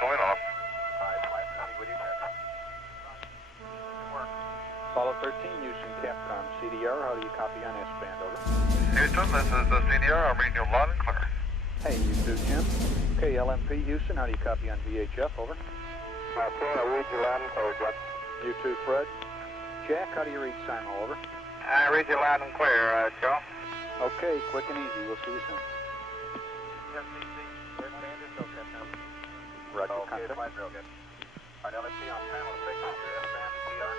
going off. Follow 13, Houston, Captain on CDR. How do you copy on S-band, over? Houston, this is the CDR. I'm reading you loud and clear. Hey, you too, Jim. Okay, LMP, Houston, how do you copy on VHF, over? I read you loud and clear, Jack. You too, Fred. Jack, how do you read Simon, over? I read you loud and clear, Joe. Okay, quick and easy. We'll see you soon. Roger, Okay, contact. flight real good. All right, LMP on panel 6, your S-band TR.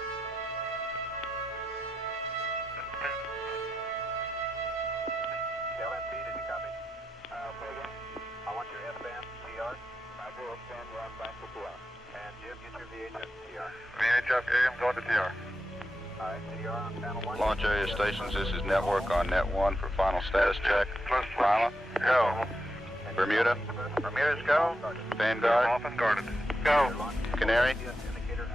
LMP, did you copy? Okay, again. I want your S-band TR. I do S-band, you're on back to TR. And Jim, get your VHF TR. VHF AM going to TR. All right, TR on panel 1. Launch area stations, this is network on net 1 for final status check. Lima, Go. Bermuda, Bermuda's go. Vanguard, Off and guarded. Go. Canary,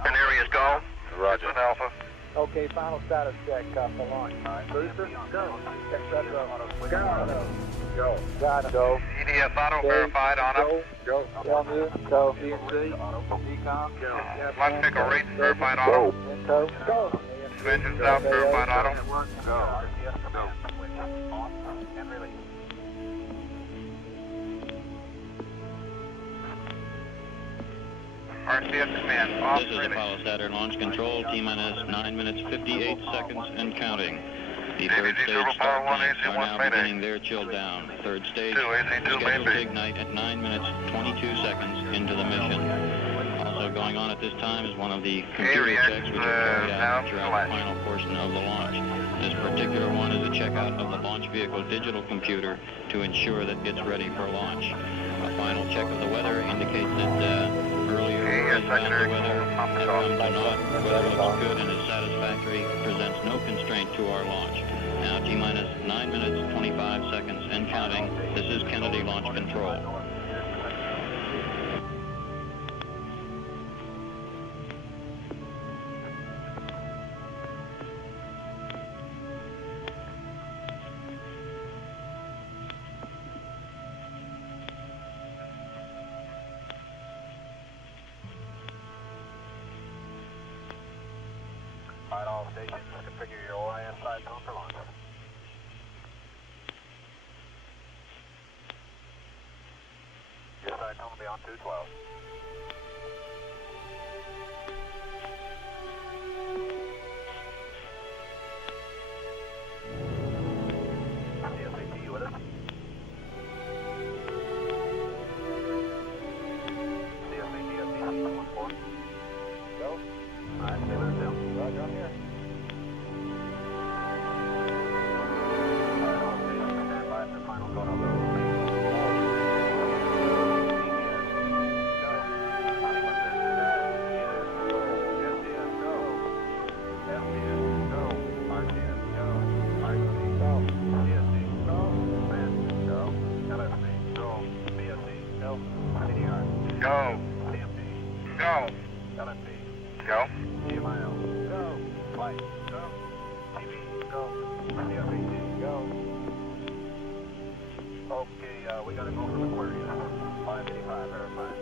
Canary is go. Roger. It's an Alpha. Okay, final status check, for launch. Booster, go. Go. Got it. Go. EDS auto verified on up. Go. LMU, go. DNC, decom, go. Launch vehicle rates verified auto. Info, go. Engines out verified auto. Go. RCS command, off This is Apollo Saturn Launch Control, T-minus 9 minutes 58 seconds and counting. The third stage start tanks are now beginning their chill down. Third stage scheduled to ignite at 9 minutes 22 seconds into the mission. Also going on at this time is one of the computer checks which are carried out throughout the final portion of the launch. This particular one is a checkout of the launch vehicle digital computer to ensure that it's ready for launch. A final check of the weather indicates that earlier the weather has come to naught. Weather looks good and is satisfactory, presents no constraint to our launch. Now T-minus 9 minutes 25 seconds and counting. This is Kennedy Launch Control. Alright, all stations, configure your OIS side tone for launch. Your side tone will be on 212. CSAT, you with us? CSAT, FDC 14. Go. Alright, stay with us down. Roger, I'm here. Alright, all stations, stand by for final go. Go. Go. LMP. Go. DMIL. Go. Flight. Go. TV. Go. CFAT. Go. Okay, we gotta go from Aquarius. 585, verified.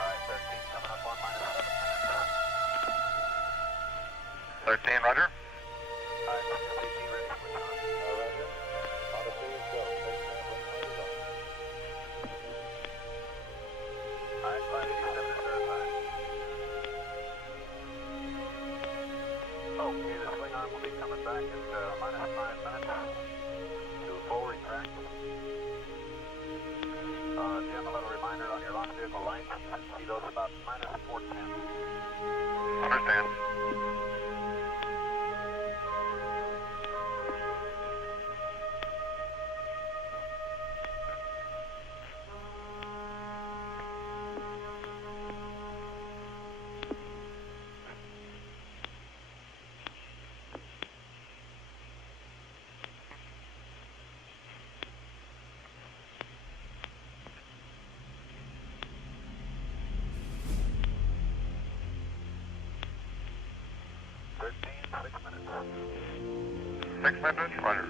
Alright, 13 coming up on minus 7 minutes. 13, roger. Alright, CFAT ready to switch on. Roger. Odyssey is go. Alright, 587 is verified. Okay, the swing arm will be coming back at minus 5 minutes to full retract. Jim, a little reminder on your launch vehicle lights. I see those about minus 410. Understand. Six minutes, Roger.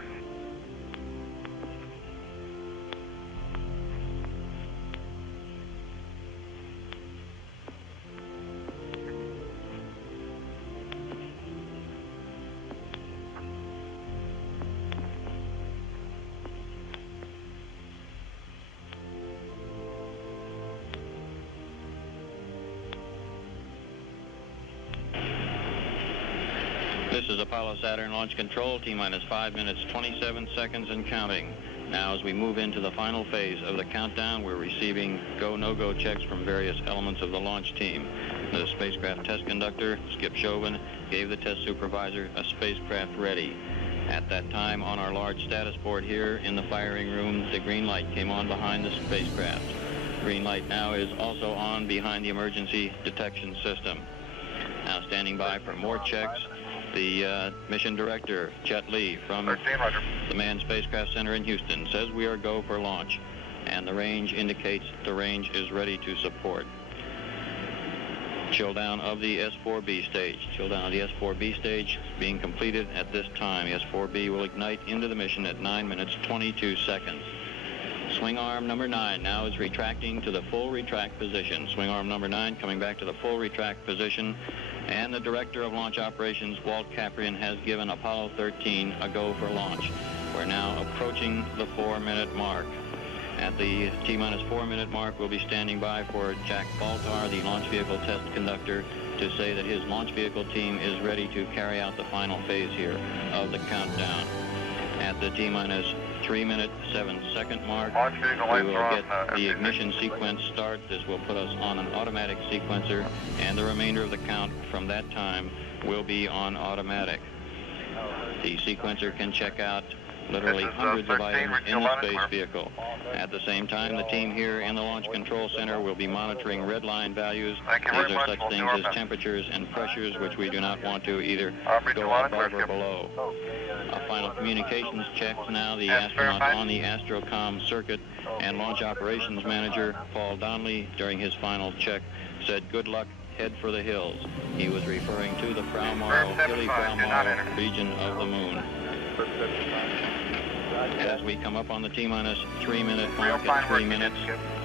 This is Apollo Saturn Launch Control, T-minus 5 minutes, 27 seconds and counting. Now as we move into the final phase of the countdown, we're receiving go, no-go checks from various elements of the launch team. The spacecraft test conductor, Skip Chauvin, gave the test supervisor a spacecraft ready. At that time, on our large status board here in the firing room, the green light came on behind the spacecraft. Green light now is also on behind the emergency detection system. Now standing by for more checks, the mission director, Chet Lee, from 13, Roger. the Manned Spacecraft Center in Houston, says we are go for launch, and the range indicates the range is ready to support. Chill down of the S4B stage. Chill down of the S4B stage being completed at this time. S4B will ignite into the mission at 9 minutes, 22 seconds. Swing arm number 9 now is retracting to the full retract position. Swing arm number 9 coming back to the full retract position. And the Director of Launch Operations, Walt Caprian, has given Apollo 13 a go for launch. We're now approaching the 4-minute mark. At the T-minus 4-minute mark, we'll be standing by for Jack Baltar, the launch vehicle test conductor, to say that his launch vehicle team is ready to carry out the final phase here of the countdown. At the T-minus 3-minute, 7-second mark, Launch vehicle we lights will are get on, the ignition sequence start. This will put us on an automatic sequencer, and the remainder of the count from that time will be on automatic. The sequencer can check out literally This is, hundreds of 13, items in Richard the Bonnet, space sir. vehicle. At the same time, the team here in the Launch Control Center will be monitoring red line values. Thank you These very are much. such We'll do things our as best. temperatures and pressures, which we do not want to either Richard go Bonnet, above sir, or Skip. below. Final communications checks now. The Yes, astronauts verified. on the Astrocom circuit, and Launch Operations Manager Paul Donnelly, during his final check, said, "Good luck, head for the hills." He was referring to the Frau-Morrow, hilly Frau-Morrow region of the moon. As we come up on the T-minus 3-minute mark at 3 minutes,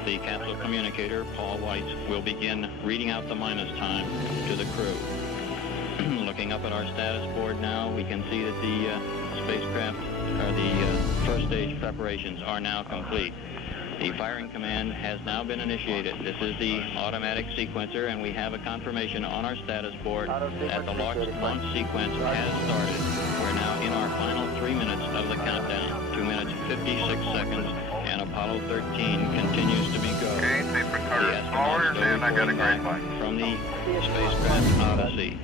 the capsule communicator, Paul Weitz, will begin reading out the minus time to the crew. Looking up at our status board now, we can see that the spacecraft, or the first stage preparations are now complete. The firing command has now been initiated. This is the automatic sequencer, and we have a confirmation on our status board that the launch sequence has started. We're now in our final 3 minutes of the countdown. 2 minutes, 56 seconds, and Apollo 13 continues to be go. Okay, safe The retard smaller, astronauts still and I got a reporting green back light. from the spacecraft Odyssey.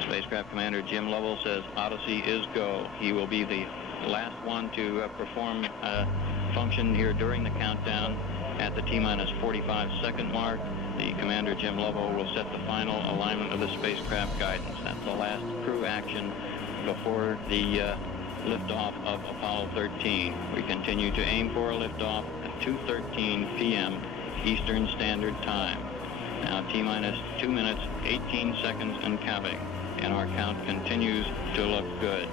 Spacecraft Commander Jim Lovell says Odyssey is go. He will be the last one to perform function here during the countdown. At the T-minus 45-second mark, the Commander Jim Lovell will set the final alignment of the spacecraft guidance. That's the last crew action before the liftoff of Apollo 13. We continue to aim for a liftoff at 2:13 p.m. Eastern Standard Time. Now T-minus 2 minutes, 18 seconds and counting, and our count continues to look good.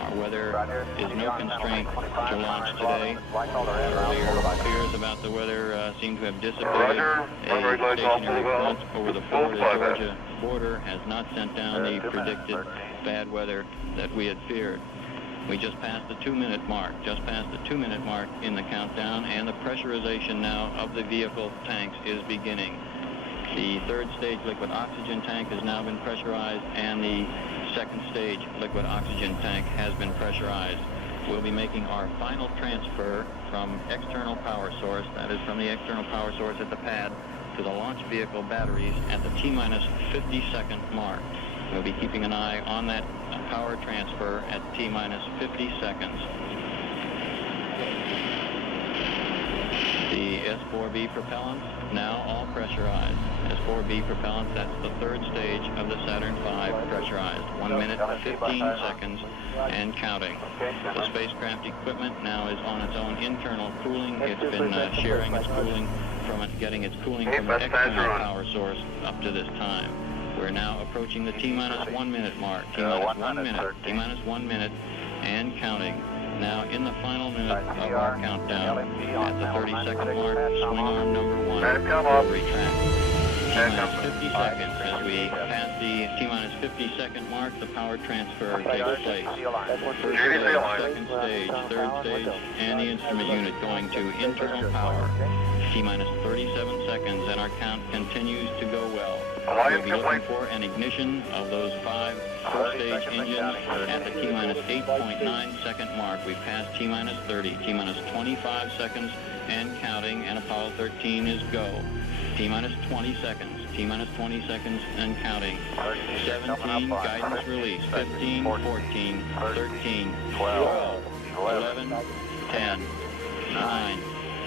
Our weather is no constraint to launch today. Earlier fears about the weather seem to have dissipated. Roger. A stationary front over the Florida, Georgia border has not sent down the predicted bad weather that we had feared. We just passed the 2-minute mark, in the countdown, and the pressurization now of the vehicle tanks is beginning. The third stage liquid oxygen tank has now been pressurized, and the second stage liquid oxygen tank has been pressurized. we'll be making our final transfer from external power source, that is from the external power source at the pad, to the launch vehicle batteries at the T-minus 50-second mark. We'll be keeping an eye on that power transfer at T-minus 50 seconds. The S4B propellants, now all pressurized. S4B propellants, that's the third stage of the Saturn V pressurized. 1 minute, 15 seconds, and counting. The spacecraft equipment now is on its own internal cooling. It's been sharing its cooling from getting its cooling from the external power source up to this time. We're now approaching the T-minus 1 minute mark. T-minus 1 minute, T-minus 1 minute, and counting. Now in the final minute of our countdown, at the 30-second mark, swing arm number 1 will retract. T-minus 50 seconds. As we pass the T-minus 50-second mark, the power transfer takes place. First stage, second stage, third stage, and the instrument unit going to internal power. T-minus 37 seconds, and our count continues to go well. We'll be looking for an ignition of those 5 first-stage engines at the T-minus 8.9 second mark. We've passed T-minus 30, T-minus 25 seconds and counting, and Apollo 13 is go. T-minus 20 seconds, T-minus 20 seconds and counting. 17, guidance release, 15, 14, 13, 12, 11, 10, 9,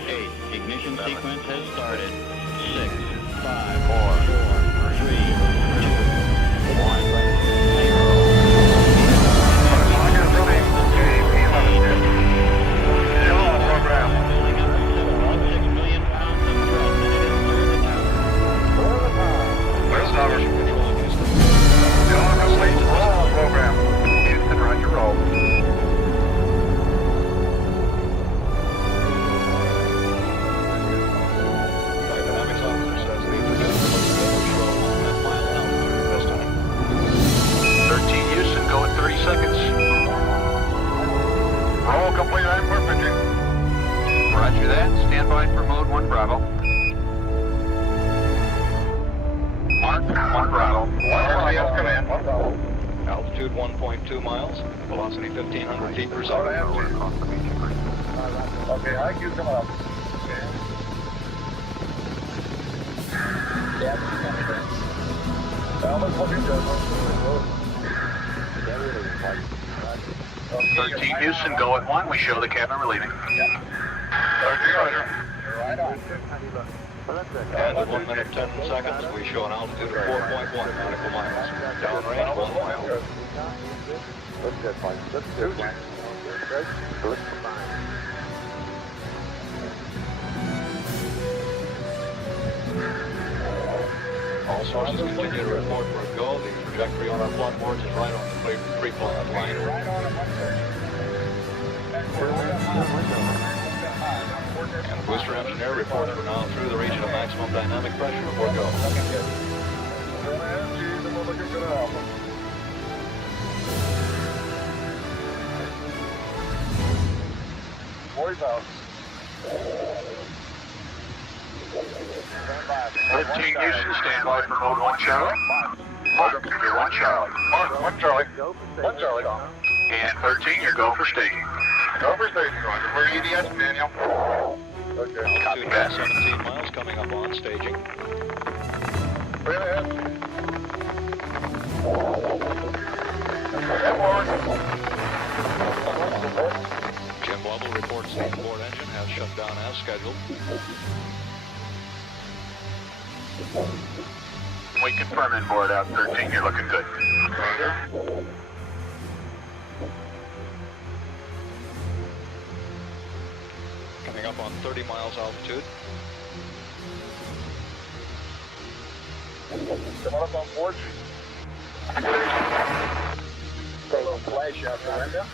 8. Ignition sequence has started. 6, 5, 4, 3, 2, 1, 0. Building up to 7.6 million pounds of thrust, and it is clear the tower. Where's Towers? Program. Houston, roger, roll. Dynamics officer says the projector looks good. We'll show 1 mile altitude this time. 13 Houston, go at 30 seconds. Roll complete, I'm perfect. Roger that. Stand by for mode 1 Bravo. Mark 1 Bravo. Command. Altitude 1.2 miles. Velocity 1,500 feet per second. Okay, IQ come up. Okay. 13 Houston, go at 1. We show the cabin relieving. Roger. And at 1 minute 10 seconds, we show an altitude of 4.1 nautical miles. Downrange 1 mile. Looks good, Mike. Looks good, Mike. Looks fine. All sources continue to report for a go. The trajectory on our plot boards is right on the pre-planned line. And the booster engineer reports we're now through the region of maximum dynamic pressure. We're go. Boys out. 13 Houston, stand by for mode 1 Charlie. Mark, you're 1 Charlie. Mark, 1 Charlie. 1 Charlie. And 13, you're go for staging. Go for station, Roger. We're EDS, Daniel. Okay. Altitude 17 miles coming up on staging. Straight ahead. Head forward. Jim Lovell reports the board engine has shut down as scheduled. We confirm inboard out 13, you're looking good. Roger. Coming up on 30 miles altitude. Come on up on board. Throw a flash out the window.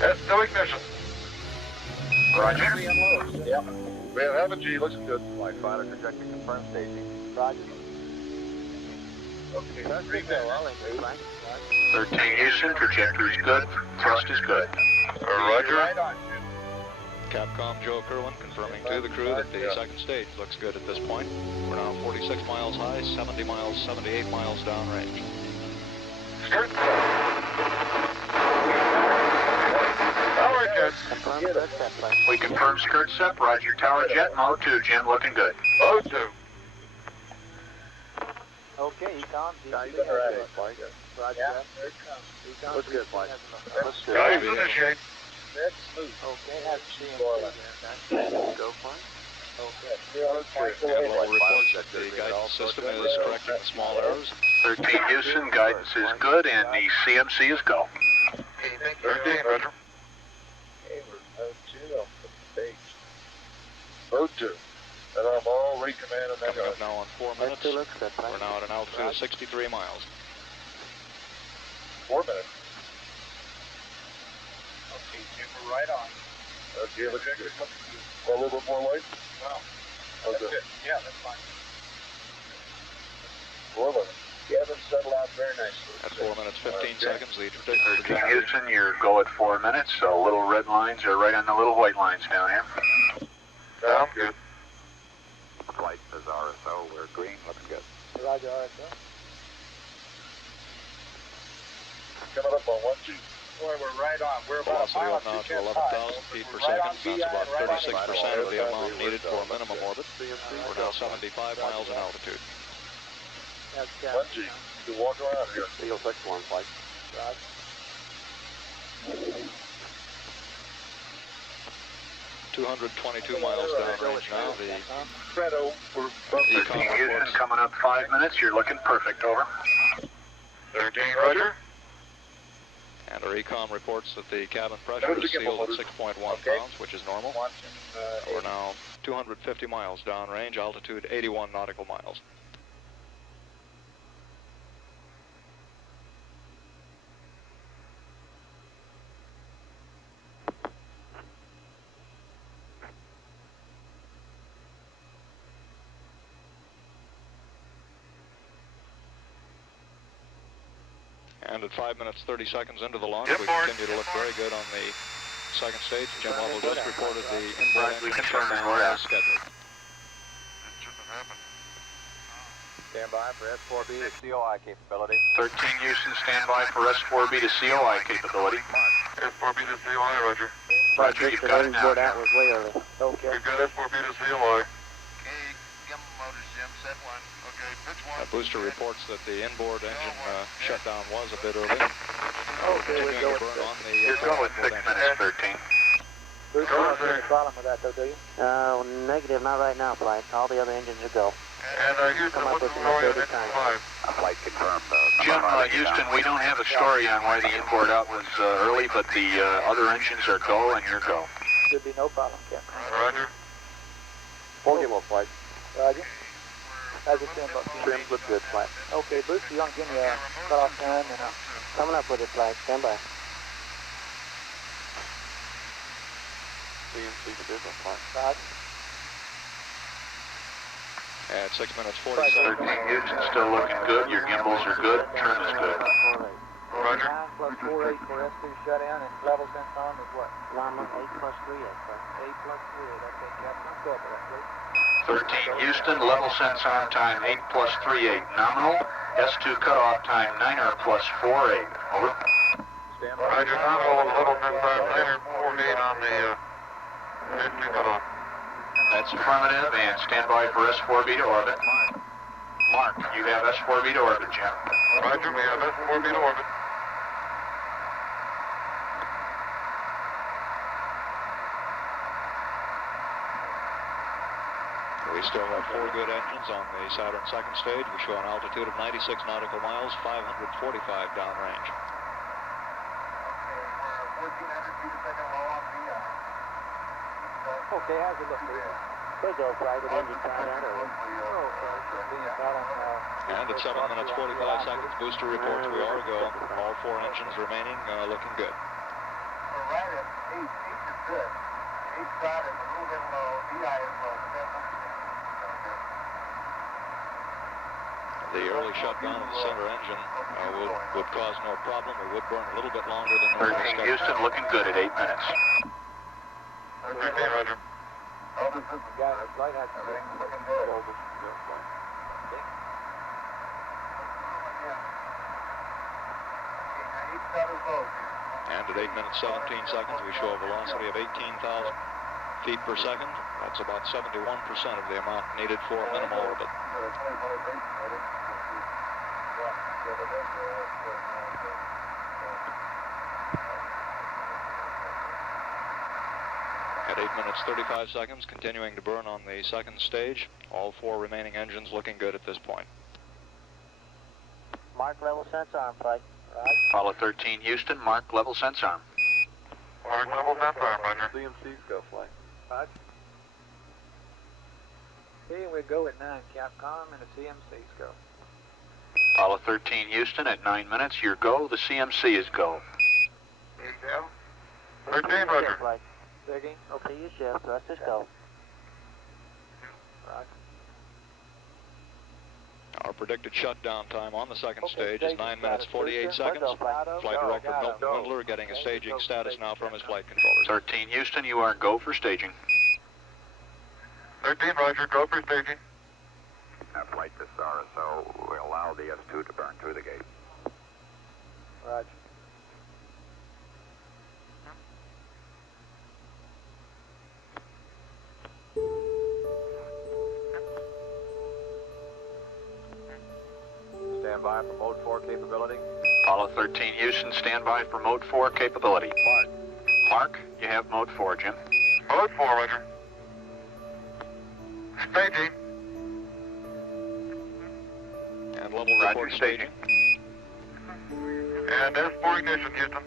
That's no ignition. Roger. Yep. We have a G, looks good. Flight fighter trajectory confirmed staging. Roger. Okay, that's big now. 13 Houston, trajectory's good, thrust is good. Roger. Right on. Capcom Joe Kerwin confirming to the crew that the second stage looks good at this point. We're now 46 miles high, 78 miles downrange. Start. Confirm skirt set, flight. We confirm skirt set, roger. Tower jet, mode 2, Jim, looking good. Mode 2. Okay, Econ. Guys, ready. Roger that. Econ. Looks good, Mike. Looks good. Guys, initiate. Okay, has CMC there. Go for it. Okay. Kerbal reports that the guidance system is correcting the small arrows. 13 Houston, guidance is good, and the CMC is go. 13, roger. Mode 2. And I'm all recommand and Coming up now on 4 minutes. That looks good, flight. We're now at an altitude of 63 miles. 4 minutes. Okay, super right on. Okay, look at it. A little bit more light? Wow. How's that? Yeah, that's fine. 4 minutes. You haven't settled out very nicely. At 4 minutes 15 seconds, the 13 Houston, you're go at 4 minutes, so little red lines are right on the little white lines down here. Sound good. Flight says RSO, we're green, looking good. Roger, RSO. Coming up on 1, 2. Boy, we're right on. We're about velocity up now to 11,000 feet per second. That's about 36% of the amount needed for a minimum orbit. We're now 75 miles in altitude. That's 1, G. You walk around here. Seal 6-1, flight. Roger. 222 miles downrange now. The Fredo, we're bumping. 13 Houston, coming up 5 minutes, you're looking perfect, over. 13, roger. And our ECOM reports that the cabin pressure is sealed at 6.1 pounds, which is normal. We're now 250 miles downrange, altitude 81 nautical miles. And at 5 minutes 30 seconds into the launch, we continue to look very good on the second stage. Jim Lovell just reported the inboard engine shutdown as scheduled. Stand by for S4B to COI capability. 13 Houston, stand by for S4B to COI capability. S4B to COI, roger. Roger, you've got it now. That was way early. Okay. We've got S4B to COI. Booster reports that the inboard engine shutdown was a bit early. Okay, we're Continuing going to burn on the You're going 6 minutes, 13. Bruce, you don't have any problem with that, though, do you? Negative, not right now, flight. All the other engines are go. And Houston, what's the story on engine 5? Flight confirmed. Jim, Houston, we don't have a story on why the inboard out was early, but the other engines are go and you're go. Should be no problem, Captain. Roger. 4 gimbal flight. Roger. How's it trim up? Trim looks good, flight. Okay, Bruce, you want to give me a cutoff time and Coming up with it, flight. Stand by. CMC condition, flight. Roger. At 6 minutes 40 13 seconds. Houston, still looking good. Your gimbals are good. Trim is good. Roger. 9 plus 48 for S2 shut-in and level sense on is what? Lama 8 plus 3, sir. 8 plus 3, okay, Captain. Let's go up with that, please. 13 Houston, level sense on time 8 plus 38 nominal. S2 cutoff time 9er plus 48. Over. Roger, nominal level sense time 948 on the S2 cutoff. That's affirmative, and stand by for S4B to orbit. Mark, you have S4B to orbit, Jim. Roger, we have S4B to orbit. We still have 4 good engines on the Saturn second stage. We show an altitude of 96 nautical miles, 545 downrange. Okay, how's it look, Bruce? They go flight with engine time out. Okay, should be no problem. And at 7 minutes 45 seconds, booster reports we are go. All 4 engines remaining, looking good. We're right at 8 is good. 8 side is a little bit low. VI is low. The early shutdown of the center engine would cause no problem. We would burn a little bit longer than normal. 13 Houston, looking good at 8 minutes. 13, roger. Guy in the flight has to be looking good. And at 8 minutes 17 seconds, we show a velocity of 18,000 feet per second. That's about 71% of the amount needed for minimal orbit. At 8 minutes 35 seconds, continuing to burn on the second stage. All 4 remaining engines looking good at this point. Mark level sense arm flight. Right. Apollo 13 Houston, mark level sense arm. Mark level sense arm, Roger. CMCs go, flight. Roger. Okay, we go at 9, Capcom, and the CMCs go. Apollo 13 Houston, at 9 minutes, your go. The CMC is go. 13, Roger. Flight. 13. Okay, you shift. Thrusters go. Roger. Our predicted shutdown time on the second stage is 9 minutes 48 seconds. Flight Director Milton Windler getting a staging status now from his flight controllers. 13 Houston, you are go for staging. 13, Roger. Go for staging. Flight to RSO will allow the S2 to burn through the gate. Roger. Stand by for mode 4 capability. Apollo 13 Houston, stand by for mode 4 capability. Mark. Mark, you have mode 4, Jim. Mode 4, Roger. Staging. And level Roger, report staging. And S4 ignition, Houston.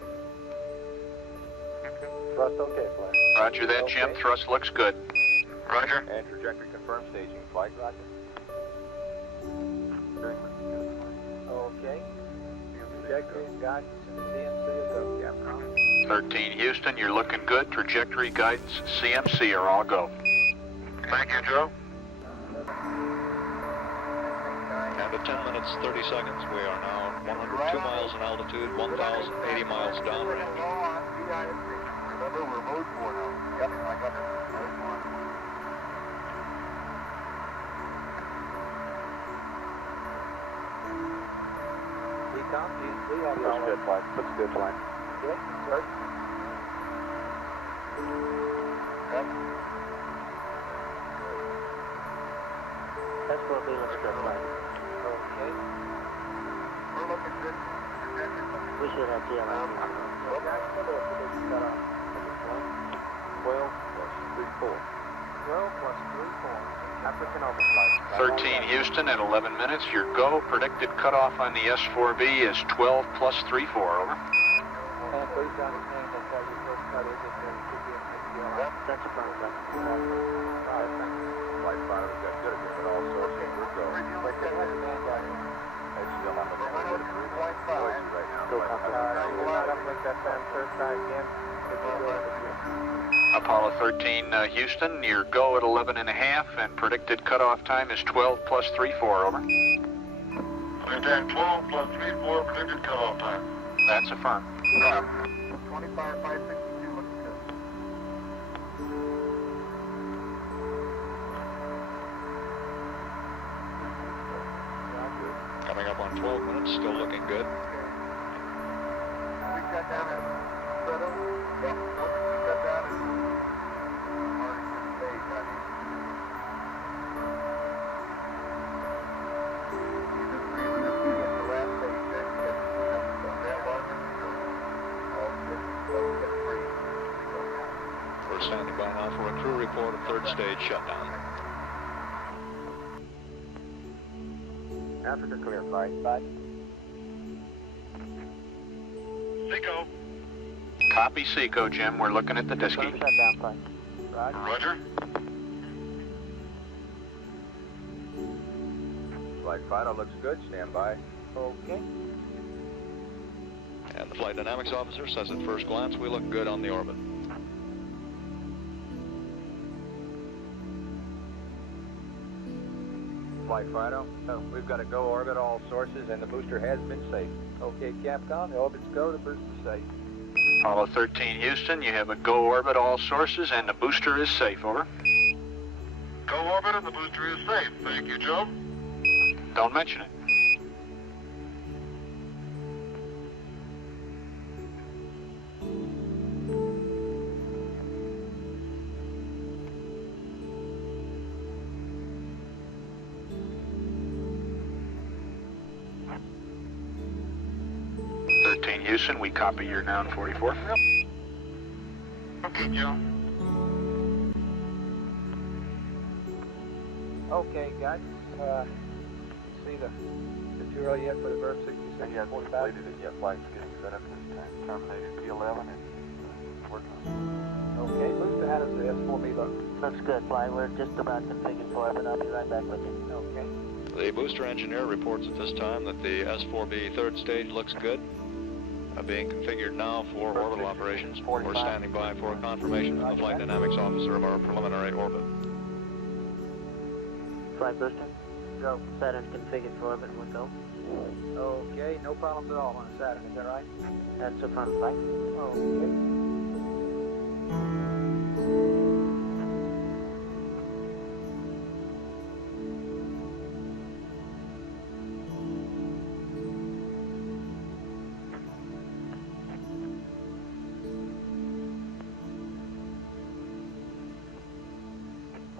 Thrust okay, flight. Roger that, Jim. Okay. Thrust looks good. Roger. And trajectory confirmed staging, flight. Roger. Okay. Trajectory and guidance and CMC is go, Capcom. 13 Houston, you're looking good. Trajectory, guidance, CMC are all go. Thank you, Joe. And at 10 minutes 30 seconds, we are now 102 miles in altitude, 1,080 miles downrange. Remember, we're mode 4 now. Yep, I got it. Mode 4. Decom, GC, looks good, flight. Looks good, flight. Good, sir. Yep. S4B looks good, flight. Okay. We're looking good. We should have GLM. 12 plus 3-4. 12 plus 3-4. African overflight. 13 Houston, at 11 minutes, your go. Predicted cutoff on the S4B is 12 plus 3-4, over. And please understand that your first cut is at the CPM. That's a firm cut. Flight 5 is got good at all sources. We're going. But they have a man down here. That's still on the ground. Flight 5 right now. Go comfortable. You're not up like that time, sir. Try again. Apollo 13 Houston, your go at 11 and a half, and predicted cutoff time is 12 plus 3-4, over. Maintain 12 plus 3-4 predicted cutoff time. That's a firm. 25,562 looks good. Coming up on 12 minutes, still looking good. We got down at Fredo. Yeah. We got down at Arlington State, I mean. Even 3 minutes to get the last stage, then get the railroad. All get free. We're standing by now for a crew report of third stage shutdown. Africa clear, flight 5. Seco. Copy Seco, Jim. We're looking at the diski. Shutdown flight. Roger. Flight Fido looks good. Stand by. Okay. And the flight dynamics officer says at first glance we look good on the orbit. Flight Fido. We've got to go orbit all sources, and the booster has been safe. Okay, Capcom, the orbit's go, the booster's safe. Apollo 13 Houston, you have a go orbit all sources, and the booster is safe, over. Go orbit and the booster is safe. Thank you, Joe. Don't mention it. Houston, we copy your noun 44. Yep. Okay, Joe. Okay, guys. See the too early yet for the verb 66? Yeah, we completed it. Yeah, flight's getting set up this time. Terminated P11 and working. Okay, booster, how does the S4B look? Looks good, Fly. We're just about configured for it, but I'll be right back with you. Okay. The booster engineer reports at this time that the S4B third stage looks good, being configured now for orbital operations. We're standing by for a confirmation from the flight dynamics officer of our preliminary orbit. Flight booster, Go. Saturn's configured for orbit. We'll go. Okay, no problems at all on Saturn, is that right? That's a front flight. Okay.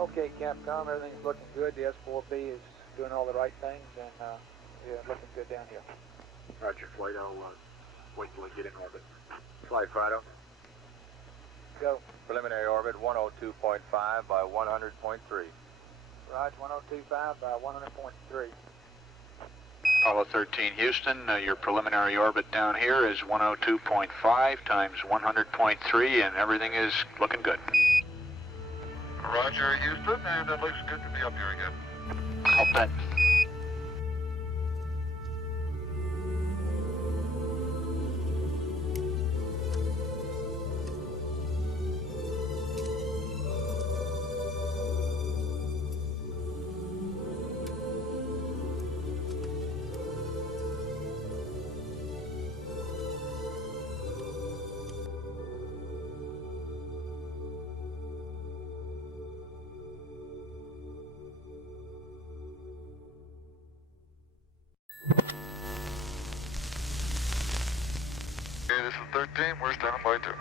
Okay, Capcom, everything's looking good. The S4B is doing all the right things, and yeah, looking good down here. Roger, flight. I'll wait till we get in orbit. Flight Fido. Go. Preliminary orbit 102.5 by 100.3. Roger, 102.5 by 100.3. Apollo 13 Houston, your preliminary orbit down here is 102.5 times 100.3, and everything is looking good. Roger, Houston, and it looks good to be up here again. Hope that. Okay, this is 13, we're standing by too.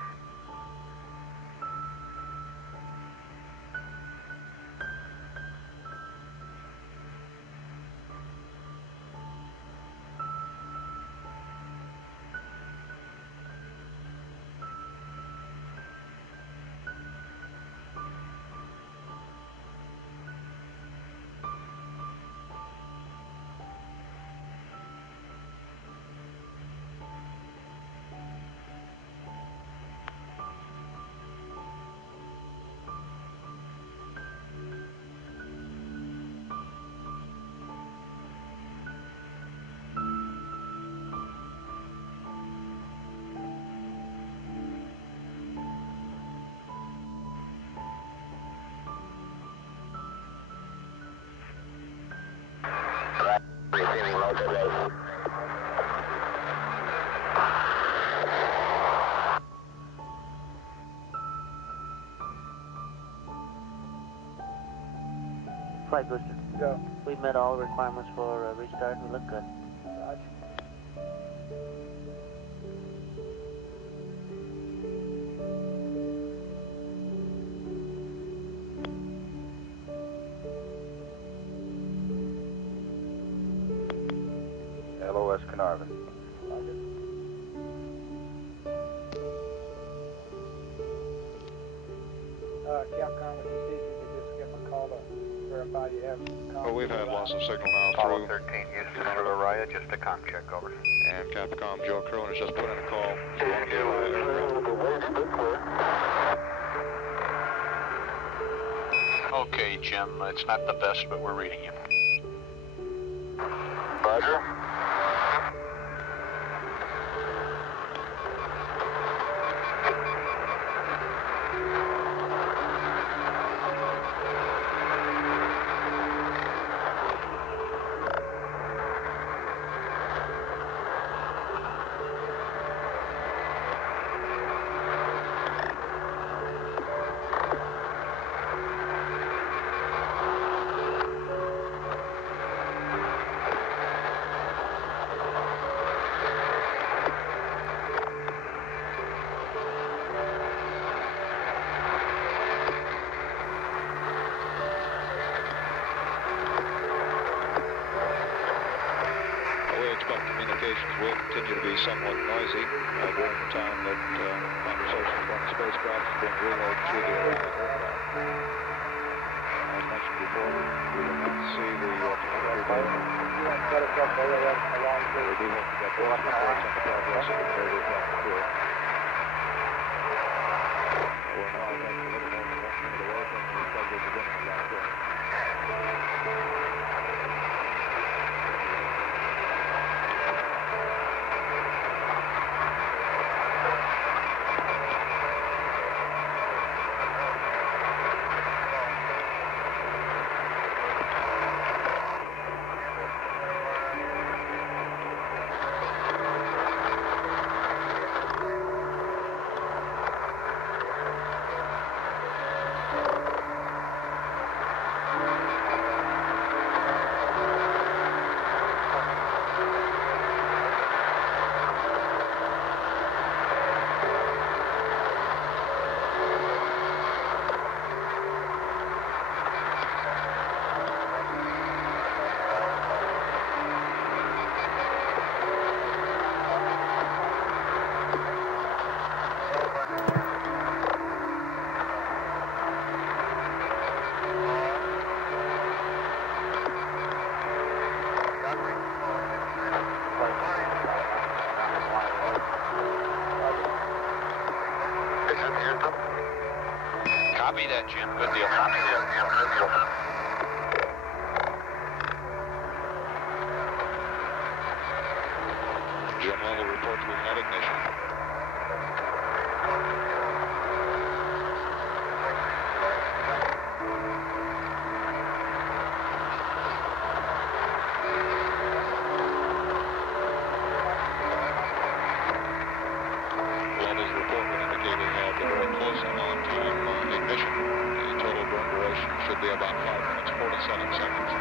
Receiving low today. Flight booster. Go. We've met all the requirements for restart. We look good. Roger. LOS Carnarvon. Roger. Capcom, would you see if you could just give them a call to verify you have Well, we've had loss of signal now Apollo through, 13 Houston for Araya, just a comm check, over. and Capcom Joe Croon has just put in a call to one of the aircraft. Okay, Jim, it's not the best, but we're reading you. Roger. operations will continue to be somewhat noisy during the time that conversations from the spacecraft has been relayed through the aircraft. As mentioned before, we will not see the telemetry data. We do hope to get those reports on the progress of the third aircraft crew. We're now about a little more than 1 minute away from the scheduled beginning of that trip. Copy that, Jim. Good deal. Copy that, Jim. Good deal. Jim will report we had ignition. Well, his report would indicate we had very close and on-time ignition. The total burn duration should be about 5 minutes, 47 seconds.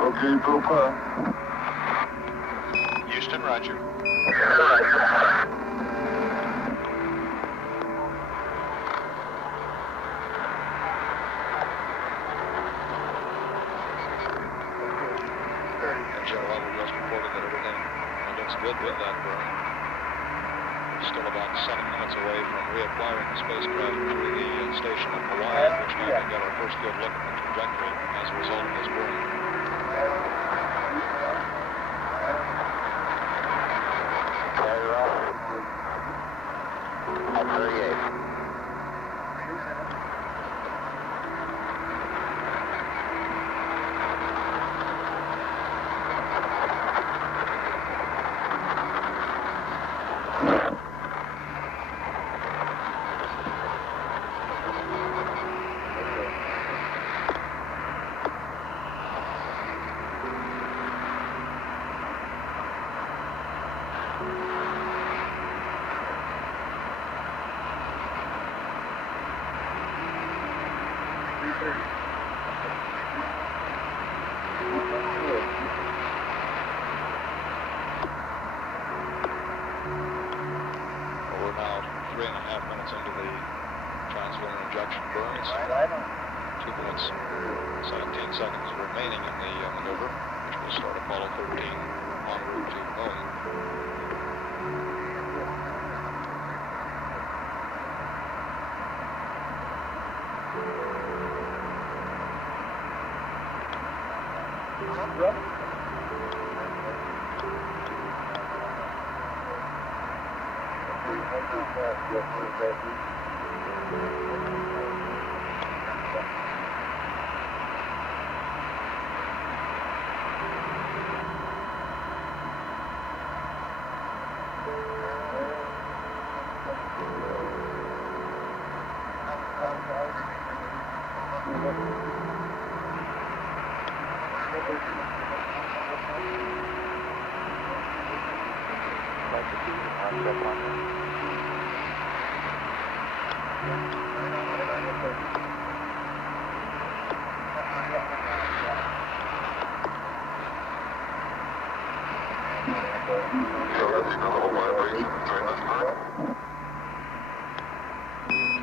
Okay, profile. Houston, roger. General Level just reported that everything looks good with that burn. Still about 7 minutes away from reacquiring the spacecraft through the station in Hawaii, at which time we got our first good look at the trajectory as a result of this burn. At 38. We're now 3.5 minutes into the transfer and injection burns. 2 minutes, 17 seconds remaining in the maneuver, which will start Apollo 13 en route to Moon.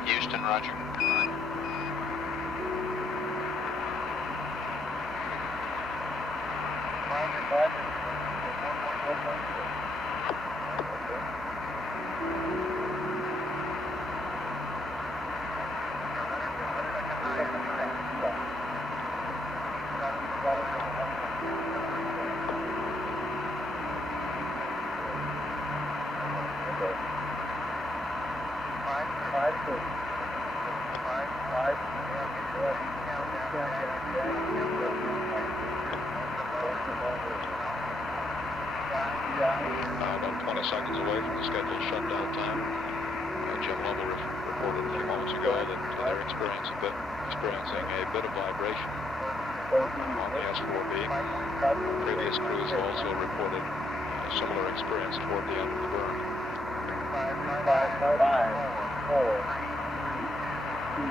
Houston, roger. About 20 seconds away from the scheduled shutdown time. Jim Lovell reported a few moments ago that they're experiencing a bit of vibration on the S4B. Previous crews also reported a similar experience toward the end of the burn. 5, 4, 3,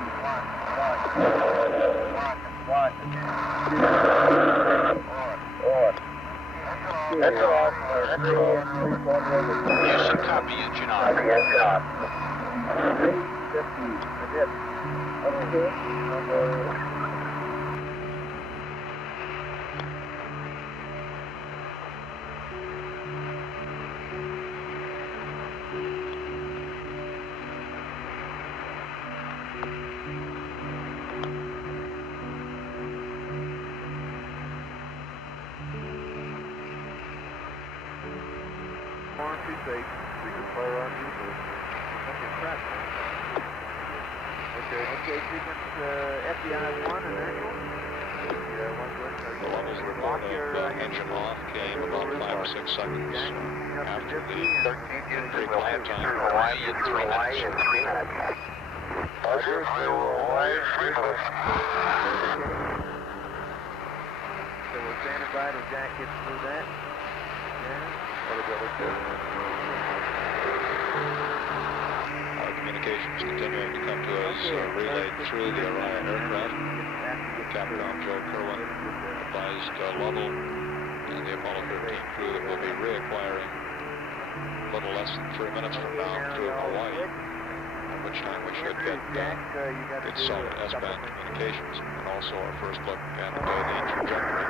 2, 1. That's all. Houston, copy, engine on. Okay, sequence FBI 1 and actual. The Lovell's report of engine off came about 5 or 6 seconds after the pre-climb time. Hawaii in 3 minutes. Hawaii, 3 minutes. So we're standing by till Jack gets through that. Communications continuing to come to us, relayed through the Orion aircraft. Capcom Joe Kerwin advised Lovell and the Apollo 13 crew that we'll be reacquiring a little less than 3 minutes from now through Hawaii, at which time we should get solid S-band communications, and also our first look at the trajectory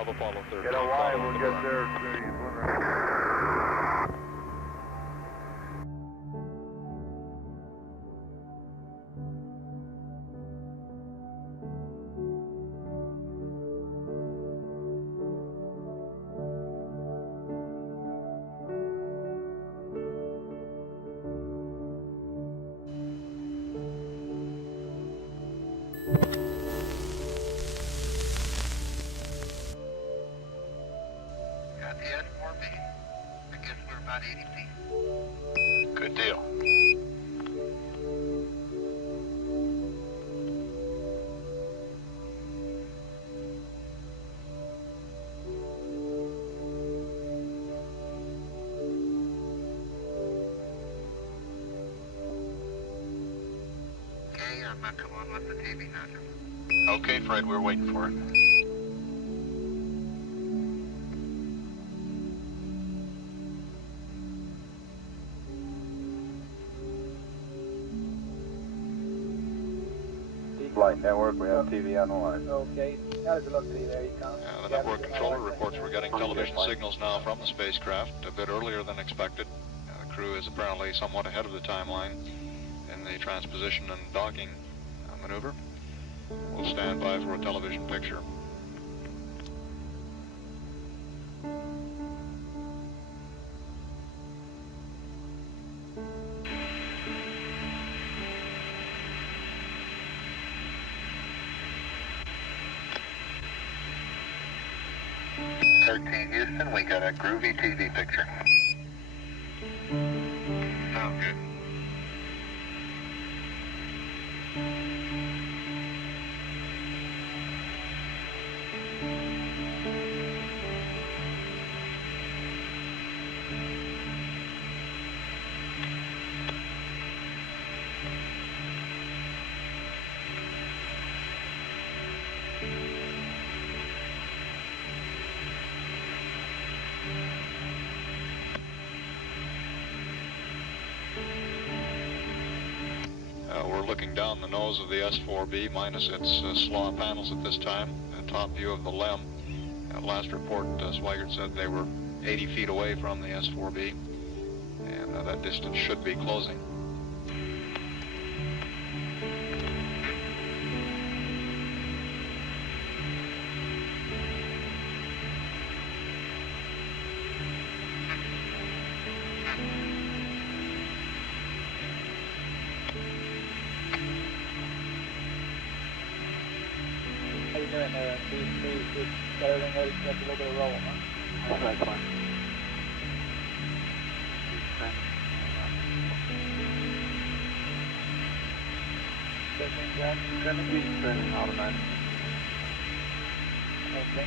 of Apollo 13. Get Hawaii, we'll get there as soon as you Got the S4B. I guess we're about 80 feet. Good deal. Okay, I'm not coming on with the TV now. Okay, Fred, we're waiting for it. Flight Network, we have TV on the line. Okay, how does it look to you? There you come. The network controller reports we're getting television signals now from the spacecraft a bit earlier than expected. The crew is apparently somewhat ahead of the timeline in the transposition and docking maneuver. We'll stand by for a television picture. Houston, we got a groovy TV picture. Sounds good. We're looking down the nose of the S-4B minus its slaw panels at this time, a top view of the LEM. At last report, Swigert said they were 80 feet away from the S-4B, and that distance should be closing. How you doing there, DC? Just got everything ready to take a little bit of roll, huh? That's fine. Trimming? Speed trimming, automatic. Okay.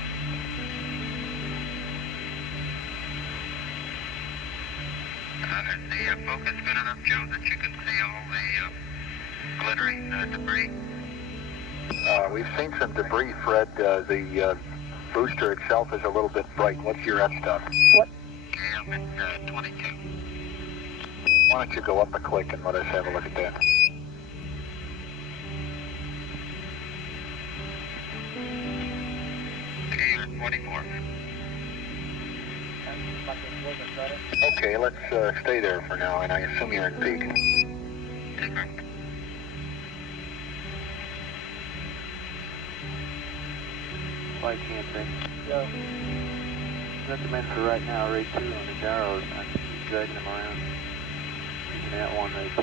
Is the focus good enough, Joe, that you can see all the glittering debris? We've seen some debris, Fred. The booster itself is a little bit bright. What's your f-stop? What? Okay, I'm at 22. Why don't you go up a click and let us have a look at that? Okay, you're at 24. Much improvement, better. Okay, let's stay there for now, and I assume you're in peak. Take her. Flight canceling. Go. Recommend for right now, rate 2 on the gyros. I'm dragging them around. Using that one, rate 2.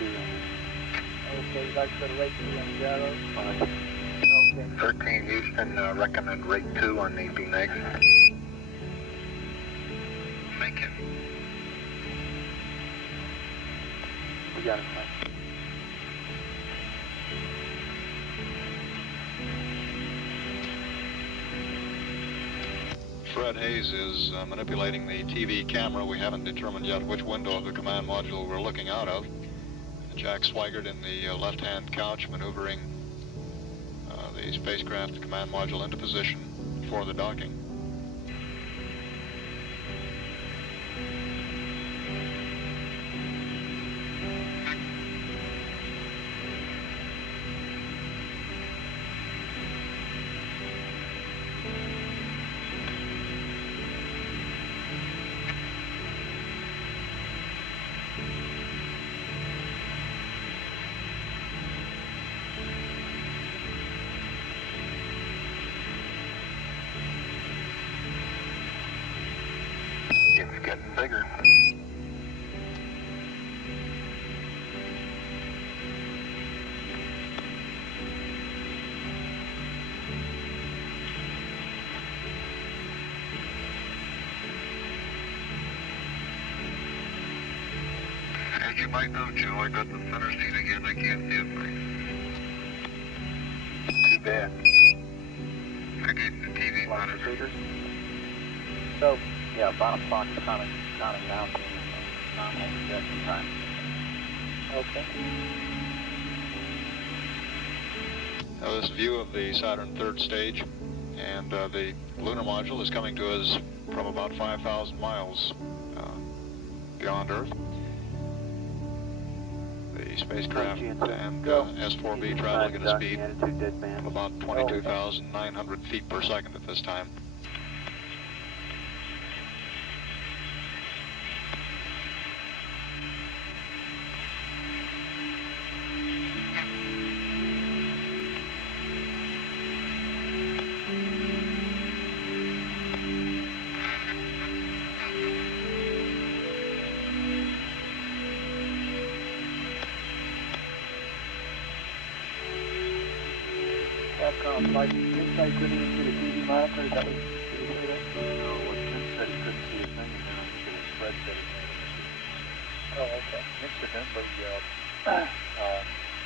Okay, you'd like to go to rate 2 on the gyros? Fine. Okay. 13 Houston, recommend rate 2 on the B-Negs. Thank you. We got it, Mike. Fred Hayes is manipulating the TV camera. We haven't determined yet which window of the command module we're looking out of. Jack Swigert in the left-hand couch maneuvering the spacecraft command module into position for the docking. It's getting bigger. As you might know, Joe, I got the center seat again. I can't see a thing. Too bad. I gave the TV Flight monitor. procedures. Go. Yeah, bottom clock is counting down to nominal projection time. Okay. Now this view of the Saturn third stage and the lunar module is coming to us from about 5,000 miles beyond Earth. The spacecraft and S4B traveling at a speed of about 22,900 feet per second at this time. Capcom flight. Jim said he couldn't even see the TV monitor. Is that what, did he say that? No, well, Jim said he couldn't see a thing, and then I think it was Fred said he had an issue. Oh, okay. Incidentally,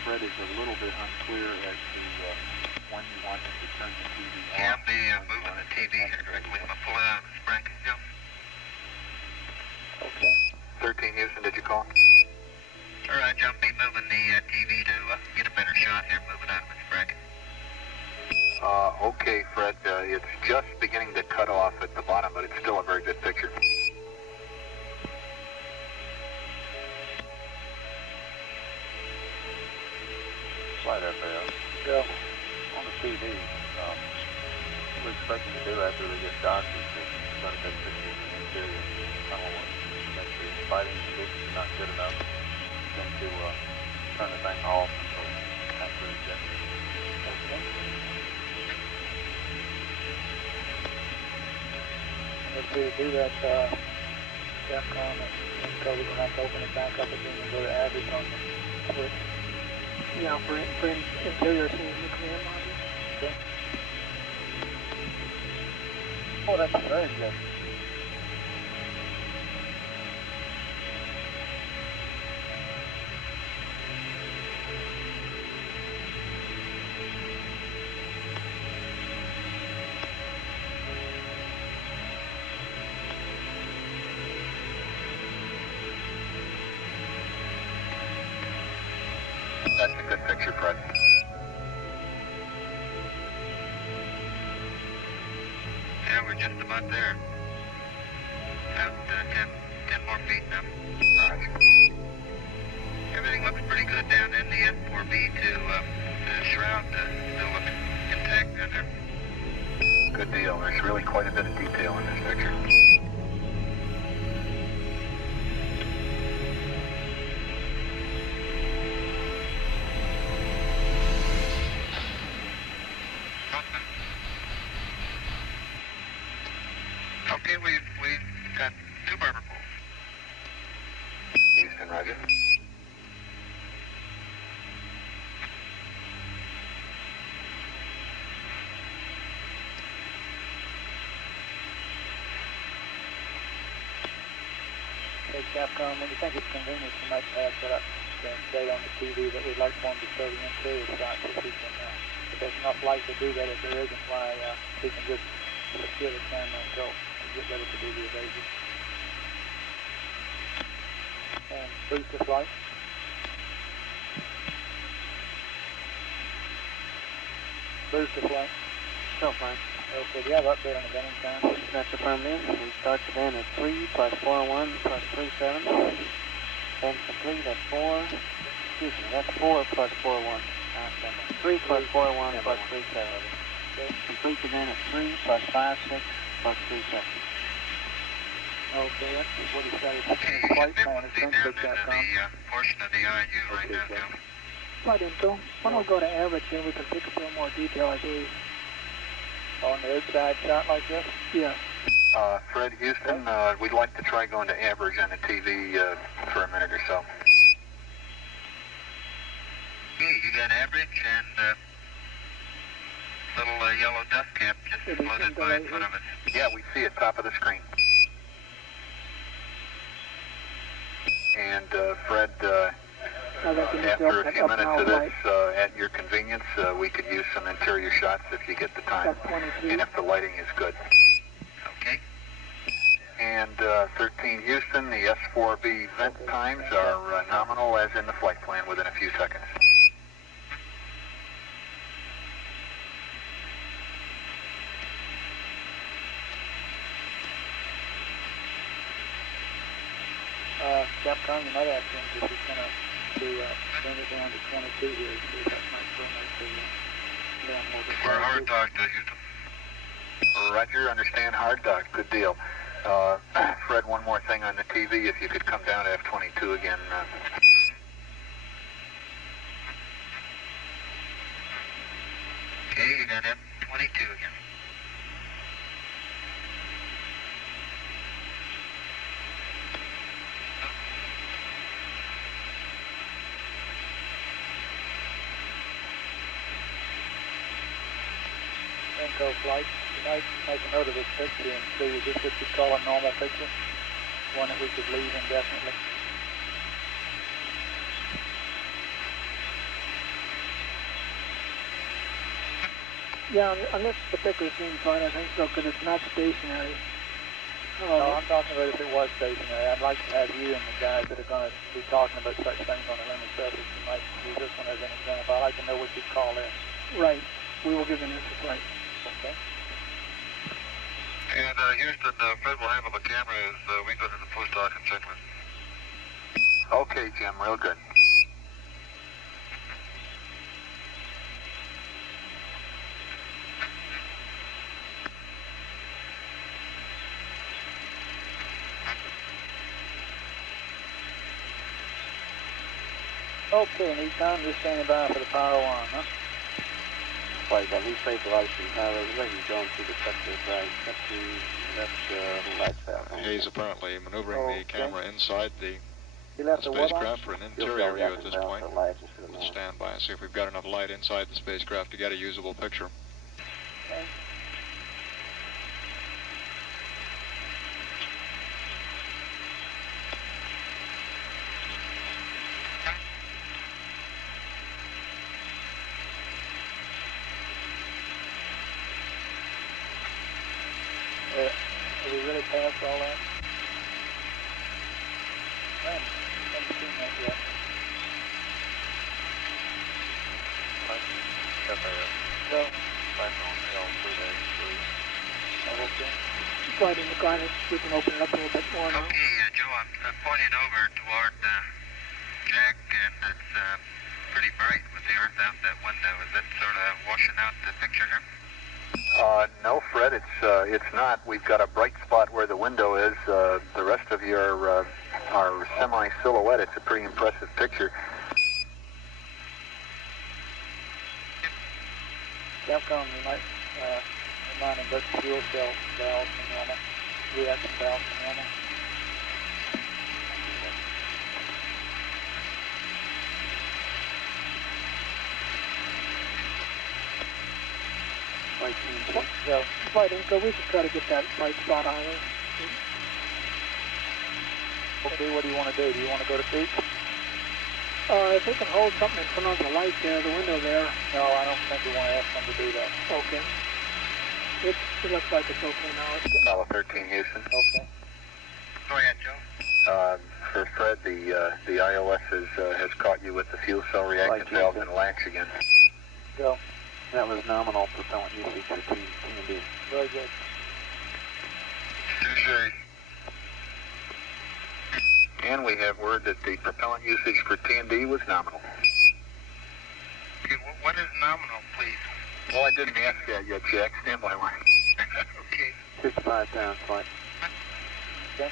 Fred is a little bit unclear as to when you want him to turn the TV on. Yeah, I'm moving the TV here directly. I'm going to pull it out of its bracket. Yep. Okay. 13 Houston, did you call? All right, I'll be moving the TV to get a better shot here, move it out of its bracket. Okay, Fred, it's just beginning to cut off at the bottom, but it's still a very good picture. Flight FAO. Go. On the TV, we're expecting to do after they get docked is to try to take pictures of the interior tunnel and make the lighting conditions not good enough, then to turn the thing off until after ejection. Okay. Let's see, do that, Capcom, and so we're going to have to open it back up again and go to average on the switch. Yeah, for interior scenes in the command module. Okay. Oh, that's very good. That's a good picture, Fred. Yeah, we're just about there. About 10 more feet now. All right. Everything looks pretty good down in the S4B to the shroud still looks intact down there. Good deal. There's really quite a bit of detail in this picture. Okay, we've got 2 barber poles. Houston, roger. Okay, Capcom, when you think it's convenient, you might pass that up and say on the TV that we'd like for him to show the interior shots if he can, if there's enough light to do that. If there isn't, why he can just secure the camera and go and get ready to do the evasive. And boost the flight. Boost the flight. Still fine. Okay, do you have update on the bending time? That's affirmed in. We start the bend at 3 plus 4-1 plus 3-7. Bend complete at 4. Excuse me, that's 4 plus 4-1. 3 plus 4-1 plus 3-7. Okay. Complete the bend at 3 plus 5-6 plus 3-7. Okay, that's what he said. Okay, you Flight should be plan able to see is down essentially into Capcom. the portion of the IU right now, too. Flight info. When we go to average, then we can pick up a little more detail, I believe. On the outside shot like this? Yes. Fred, Houston, we'd like to try going to average on the TV for a minute or so. Okay, you got average and little yellow dust cap just floated by in front of us. Yeah, we see it top of the screen. And Fred, after a few minutes of this, at your convenience, we could use some interior shots if you get the time, and if the lighting is good. Okay. And 13 Houston, the S4B vent times are nominal as in the flight plan within a few seconds. Capcom, you might ask him if he's going to to bring it down to 22 here to see if that might still make the LEM a little bit We're hard closer. docked, Houston. Roger, understand hard docked. Good deal. Fred, one more thing on the TV. If you could come down to F22 again. Okay, you got F22 again. Inco flight. You might make a note of this picture and see, is this what you call a normal picture? One that we should leave indefinitely? Yeah, on this particular scene flight, I think so, because it's not stationary. No, I'm talking about if it was stationary. I'd like to have you and the guys that are going to be talking about such things on the lunar surface. You might use this one as an example. I'd like to know what you'd call this. Right. We will give them this a flight. Okay. And Houston, Fred will handle the camera as we go to the post-doc and checklist. Okay, Jim, real good. Okay, Nikon, just standing by for the power on, huh? Like, he's straight to lights and power. Looks like he's going through the sector, right? Cut to left lights valve. He's apparently maneuvering the camera inside the He left the what on? spacecraft for an interior view at this point. We'll stand by and see if we've got enough light inside the spacecraft to get a usable picture. Okay. Have we really passed all that? I haven't seen that yet. Go. Oh, okay. Flight in the guidance, we can open it up a little bit more now. Okay, Joe, I'm pointing over toward Jack, and it's pretty bright with the Earth out that window. Is that sort of washing out the picture here? No, Fred, it's not. We've got a bright spot where the window is. The rest of you are semi-silhouette. It's a pretty impressive picture. Capcom, you might remind him about the fuel cell valves and normal, reaction valves and normal. So, Flight Inco, we should try to get that bright spot on there. Okay, what do you want to do? Do you want to go to peak? If they can hold something in front of the light there, the window there. No, I don't think we want to ask them to do that. Okay. It looks like it's okay now. It's getting... Apollo 13, Houston. Okay. Go ahead, Joe. For Fred, the iOS has caught you with the fuel cell reactant valve and latch again. Go. That was nominal propellant usage for T&D. Very good. Touche. And we have word that the propellant usage for T&D was nominal. Okay, what is nominal, please? Well, I didn't ask that yet, Jack. Stand by line. Okay. 55 pounds flight. Okay.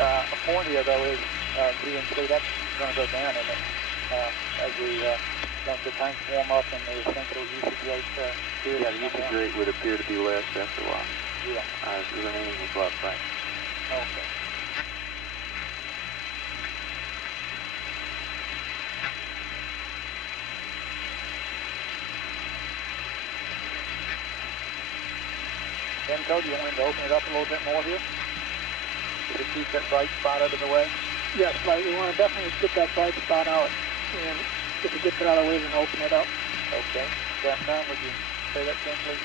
A point here, though, is GNC, that's going to go down, isn't it? As we let the tanks warm up and the essential usage rate appears Yeah, the usage rate would appear to be less after a while. Yeah. The remaining will go up, right? Okay. Demco, do you want him to open it up a little bit more here? To keep that bright spot out of the way? Yes, Flight, we want to definitely get that bright spot out. and if he gets it out of the way, then open it up. Okay. Capcom, would you say that again, please?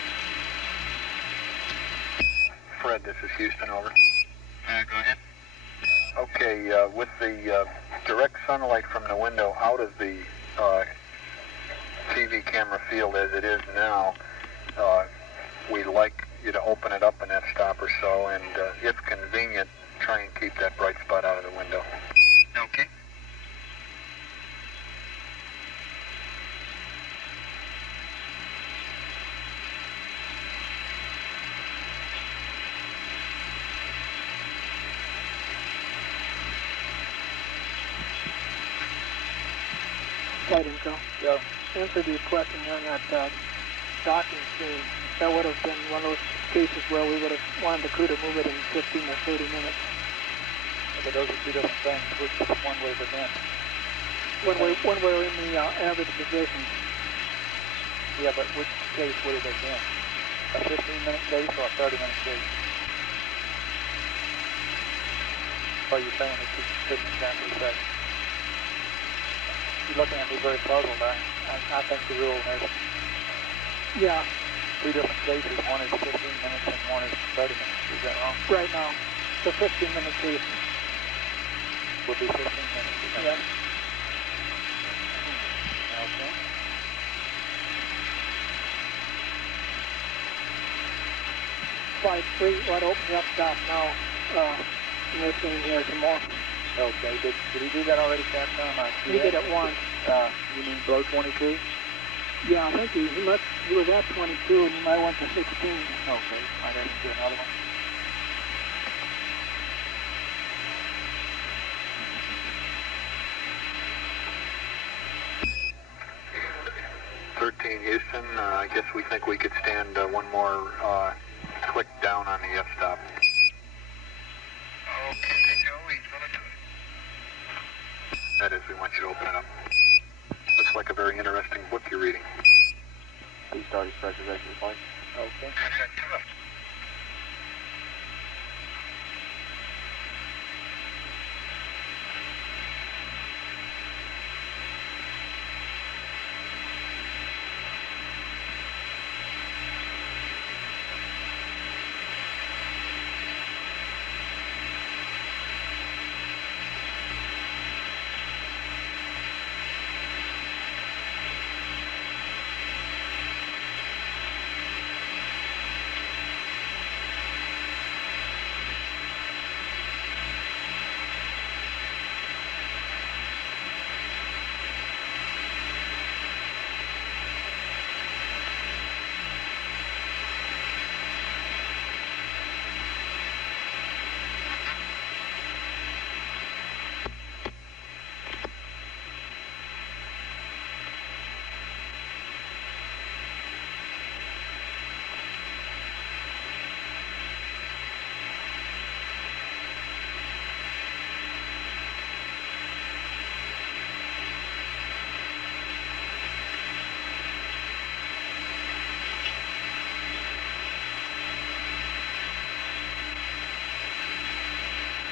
Fred, this is Houston, over. Go ahead. Okay, with the direct sunlight from the window out of the TV camera field as it is now, we'd like you to open it up an f-stop or so, and if convenient, try and keep that bright spot out of the window. Okay. Flight info. Yeah. Answer to your question on that docking scene. That would have been one of those cases where we would have wanted the crew to move it in 15 or 30 minutes. But those are two different things. Which one would it have been? When we're in the average position. Yeah, but which case would it have been? A 15-minute case or a 30-minute case? Or are you saying that you couldn't exactly say? You're looking at me very puzzled. I think the rule has two different cases. One is 15 minutes and one is 30 minutes. Is that wrong? Right now, the 15-minute case would be 15 minutes. Yes. Okay. Flight 3, wide open the up stop now. In this scene here some more. Okay. Did he do that already, Capcom? He did it once. You mean blow 22? Yeah, I think he was at 22 and he might went to 16. Okay. Might have to do another one. Houston, I guess we think we could stand one more click down on the f-stop. Okay, Joe, he's going to do it. That is, we want you to open it up. Looks like a very interesting book you're reading. Please start his pressurization flight. Okay. I got two of them.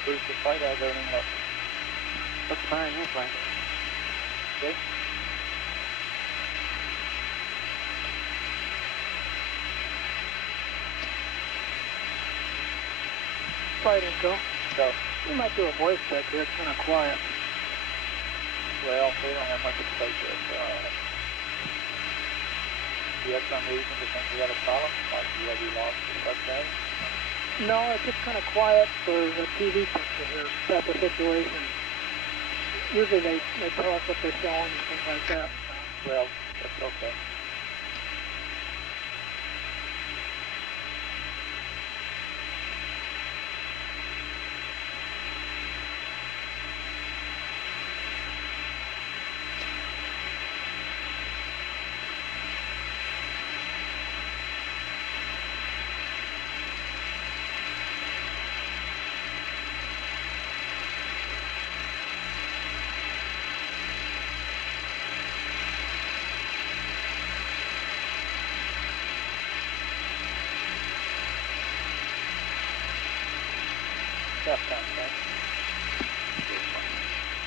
Bruce, the flight has everything look. Looks fine here, Frank. Okay. Flight info. So, We might do a voice check here. It's kind of quiet. well, we don't have much to say to it. Do you have some reason to think we have a problem? Like, have you lost the subject? No, it's just kind of quiet for the TV picture here, type of situation. Usually they tell us what they're showing and things like that. Well, that's okay.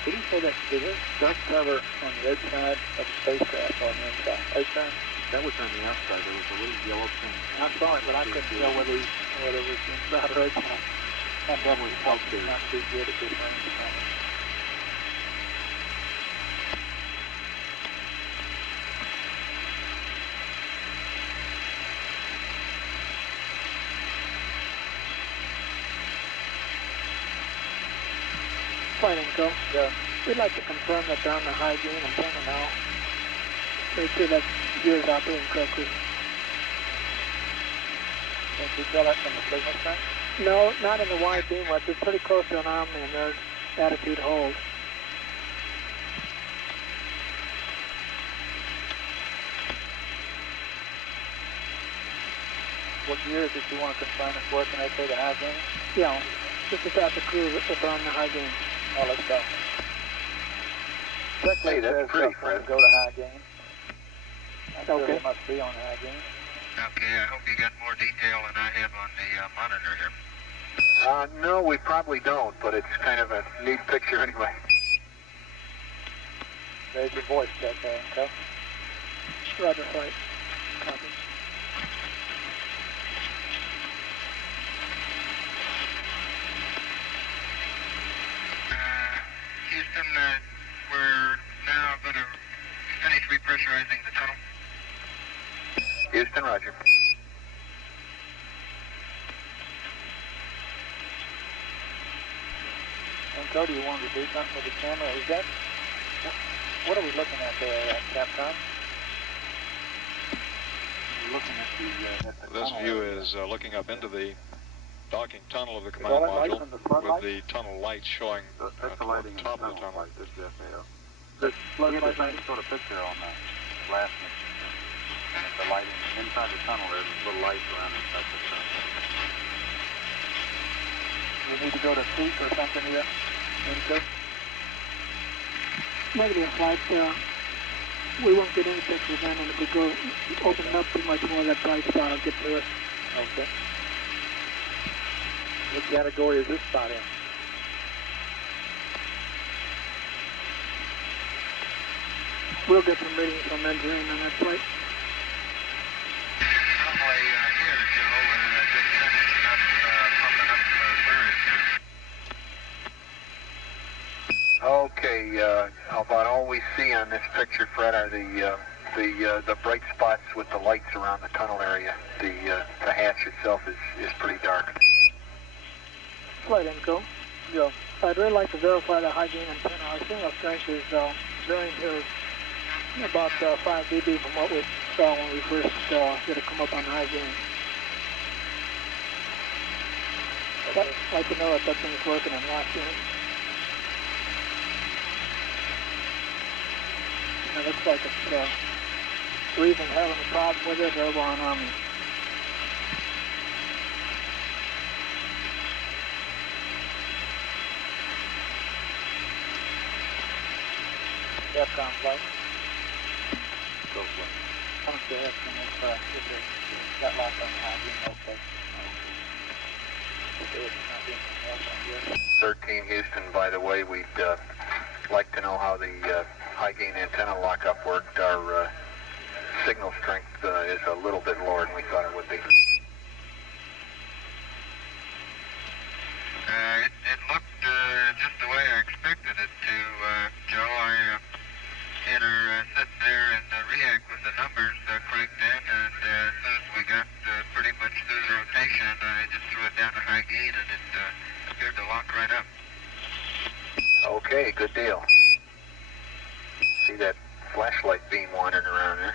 Did he say Say this, is this dust cover on the outside of the spacecraft or on the inside? Outside? That was on the outside. There was a little yellow thing. I saw it, but I couldn't tell whether it was inside or outside. That was outside. Not too good at this range, probably. Flight info. Yeah. We'd like to confirm that they're on the high gain antenna now. Make sure that gear is operating correctly. Can you tell that from the signal strength? No, not in the wide beam. They're pretty close to an Omni and their attitude hold. What gear is it you want to confirm it's working okay, the high gain? Yeah, just to tap the crew if they're on the high gain. Oh, let's go. Hey, that's pretty, Fred. Go to high gain. Okay. They must be on high gain. Okay, I hope you got more detail than I have on the monitor here. No, we probably don't, but it's kind of a neat picture anyway. There's your voice check there, okay? Roger, flight. Copy. Houston, we're now going to finish repressurizing the tunnel. Houston, roger. Cody, you wanted to do something with the camera? Is that... What are we looking at there, Capcom? We're looking at the This view is looking up into the docking tunnel of the command module with the tunnel lights showing that's the lighting top of the tunnel. Light. This is FAO. We had the same sort of picture on that last mission. The lighting inside the tunnel, there's little lights around inside the tunnel. We need to go to peak or something here? Negative flight. We won't get any pictures then, and if we go open up too much more, that bright spot will get to us. Okay. What category is this spot in? We'll get some readings from engineering on that flight. Probably here, Joe, we're just finishing up pumping up fluids here. Okay, about all we see on this picture, Fred, are the bright spots with the lights around the tunnel area. The hatch itself is pretty dark. Flight info. Go. I'd really like to verify the high gain antenna. Our signal strength is varying here about 5 dB from what we saw when we first did it come up on high gain. I'd like to know if that thing's working on lock gain. It looks like it's we're either having a problem with it or we're on Omni. Capcom flight. Go flight. I'm still asking if it got locked on the high beam, okay. Okay, it's not being held on yet. 13 Houston, by the way, we'd like to know how the high gain antenna lockup worked. Our signal strength is a little bit lower than we thought it would be. It looked just the way I expected it to, Joe. I had her sitting there and react with the numbers cranked in, and as soon as we got pretty much through the rotation, I just threw it down to high gain, and it appeared to lock right up. Okay, good deal. See that flashlight beam wandering around there?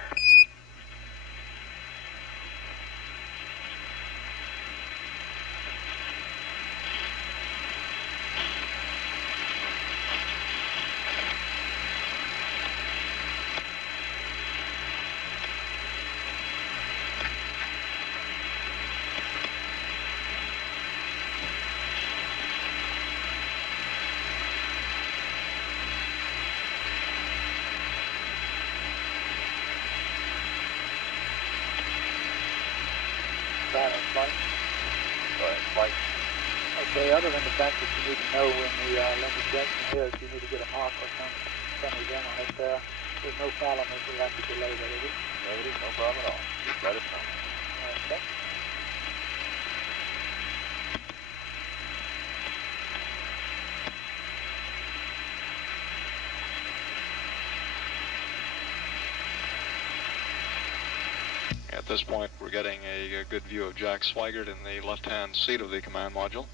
Silent flight. Go ahead, flight. Okay, other than the fact that you need to know when the landing junction is, you need to get a mark or something done on it. There's no problem if we have to delay that, is it? Negative, no problem at all. Just let us know. Okay. At this point, we're getting a good view of Jack Swigert in the left-hand seat of the command module.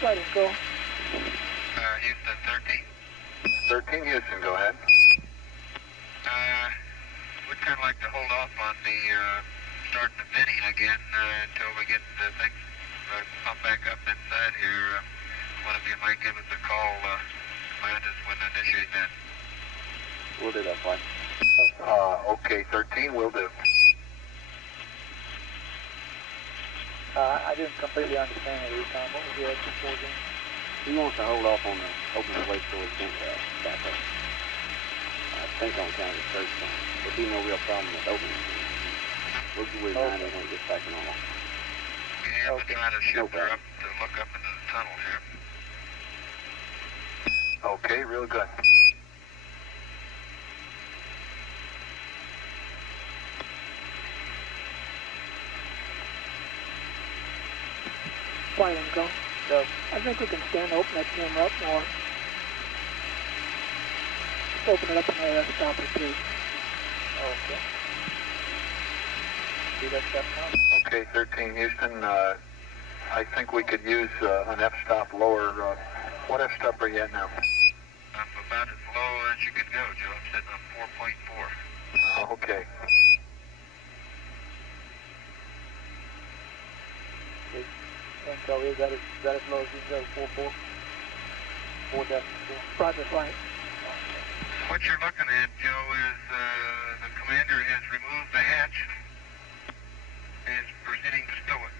Flight and go. Houston 13. 13 Houston, go ahead. We'd kind of like to hold off on the starting the bidding again until we get the things pumped back up inside here. One of you might give us a call. Command us when to initiate that. We'll do that, fine. Okay, 13 will do. I didn't completely understand it, Tom. What was the action for again? He wants to hold off on the opening the way so he can't back up. I think on account of the search time. There'll be no real problem with opening. We'll get with 90 when it gets back to normal. Yeah, we're trying to shift her up to look up into the tunnel here. Okay, real good. Flight and go. Go. I think we can stand open that camera up more. Just open it up in the stop or two. Okay. See that stuff now? Okay, 13 Houston, I think we could use an F-stop lower. What F-stop are you at now? I'm about as low as you can go, Joe. I'm sitting on 4.4. Okay. Intel, is that as low as you can go? 4.4? 4.4? Roger, flight. What you're looking at, Joe, is the commander has removed the hatch and is proceeding to stow it.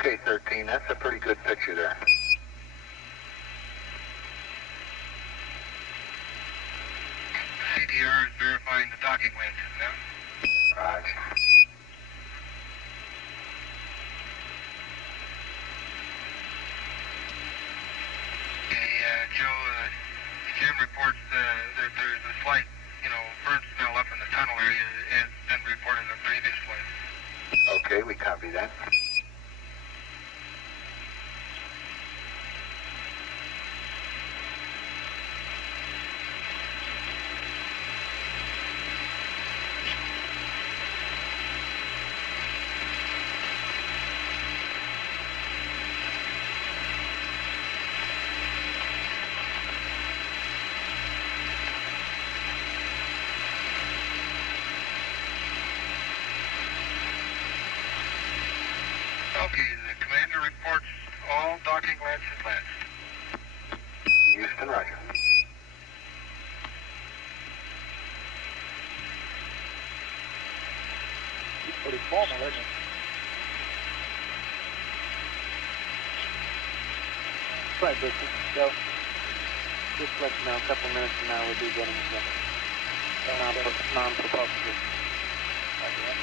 Okay, 13, that's a pretty good picture there. CDR is verifying the docking wedge. Yeah? Roger. Okay, Joe, Jim reports that there's a slight, burn smell up in the tunnel area as been reported on previous flights. Okay, we copy that. reports all docking latches latched. Houston, roger. He's pretty formal, isn't he? Flight distance, go. Just let you know, a couple minutes from now we'll be getting non-propulsive. Okay.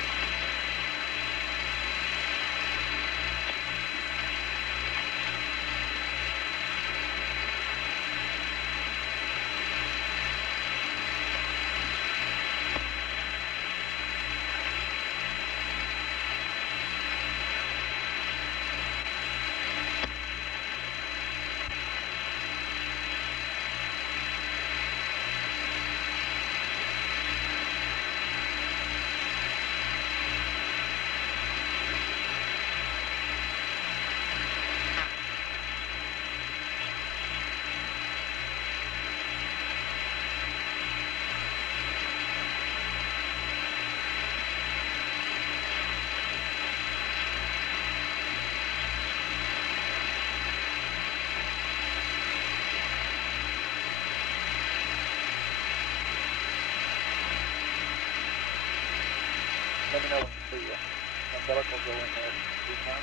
Let me know when you see the umbilical go in there. Recon.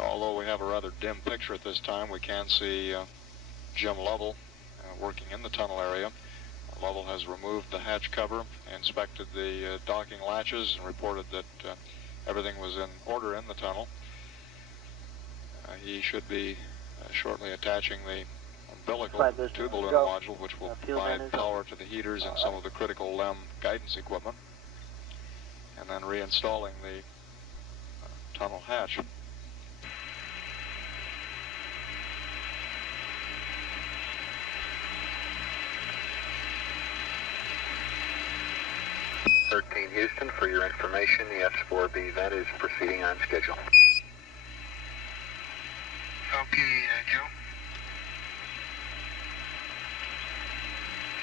Although we have a rather dim picture at this time, we can see Jim Lovell working in the tunnel area. Lovell has removed the hatch cover, inspected the docking latches, and reported that everything was in order in the tunnel. He should be shortly attaching the umbilical to the lunar module, which will provide power to the heaters and some of the critical LEM guidance equipment, and then reinstalling the tunnel hatch. Houston, for your information, the S4B event is proceeding on schedule. Okay, Joe.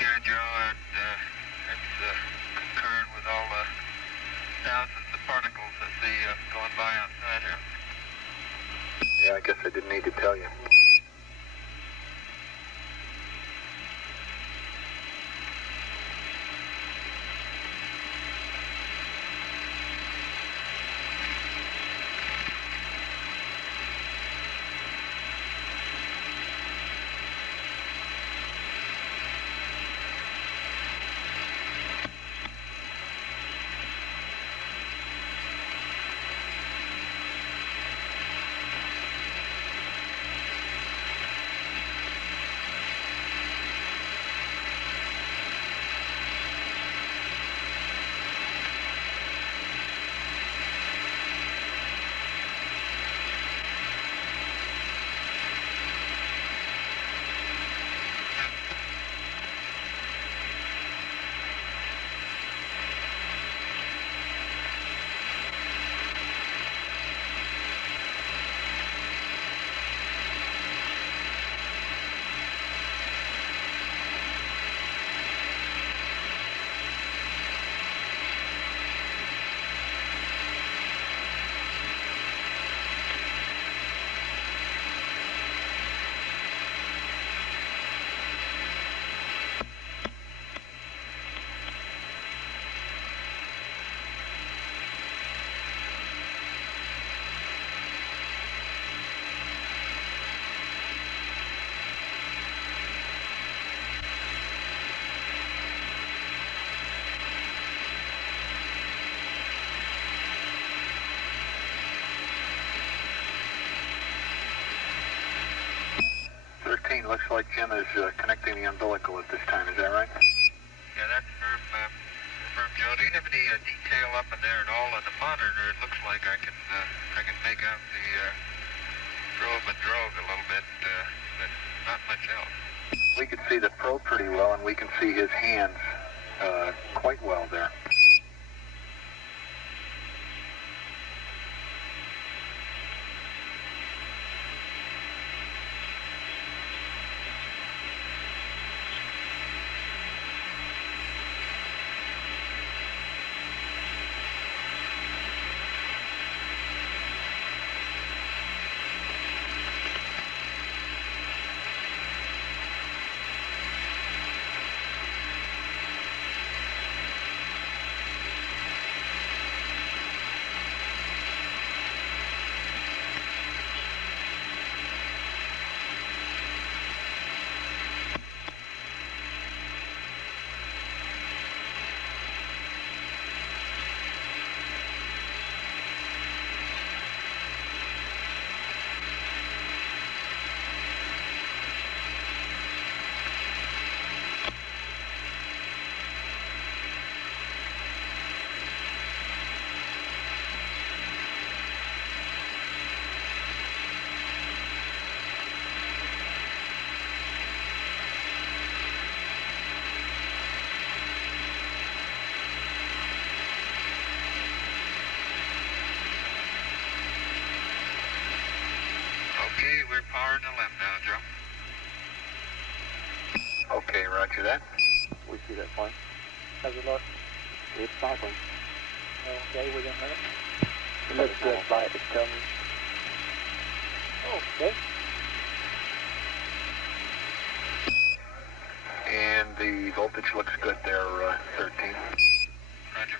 Yeah, Joe, it's concurrent with all the thousands of particles that see going by outside here. Yeah, I guess I didn't need to tell you. Looks like Jim is connecting the umbilical at this time. Is that right? Yeah, that's from Joe. Do you have any detail up in there at all on the monitor? It looks like I can make out the probe and drogue a little bit, but not much else. We can see the probe pretty well, and we can see his hands quite well there. Okay, we're powering the limb now, Joe. Okay, roger that. We see that fine. How's it look? It's cycling. Okay, within limits. It looks good, flight is coming. Okay. And the voltage looks good there, 13. Roger.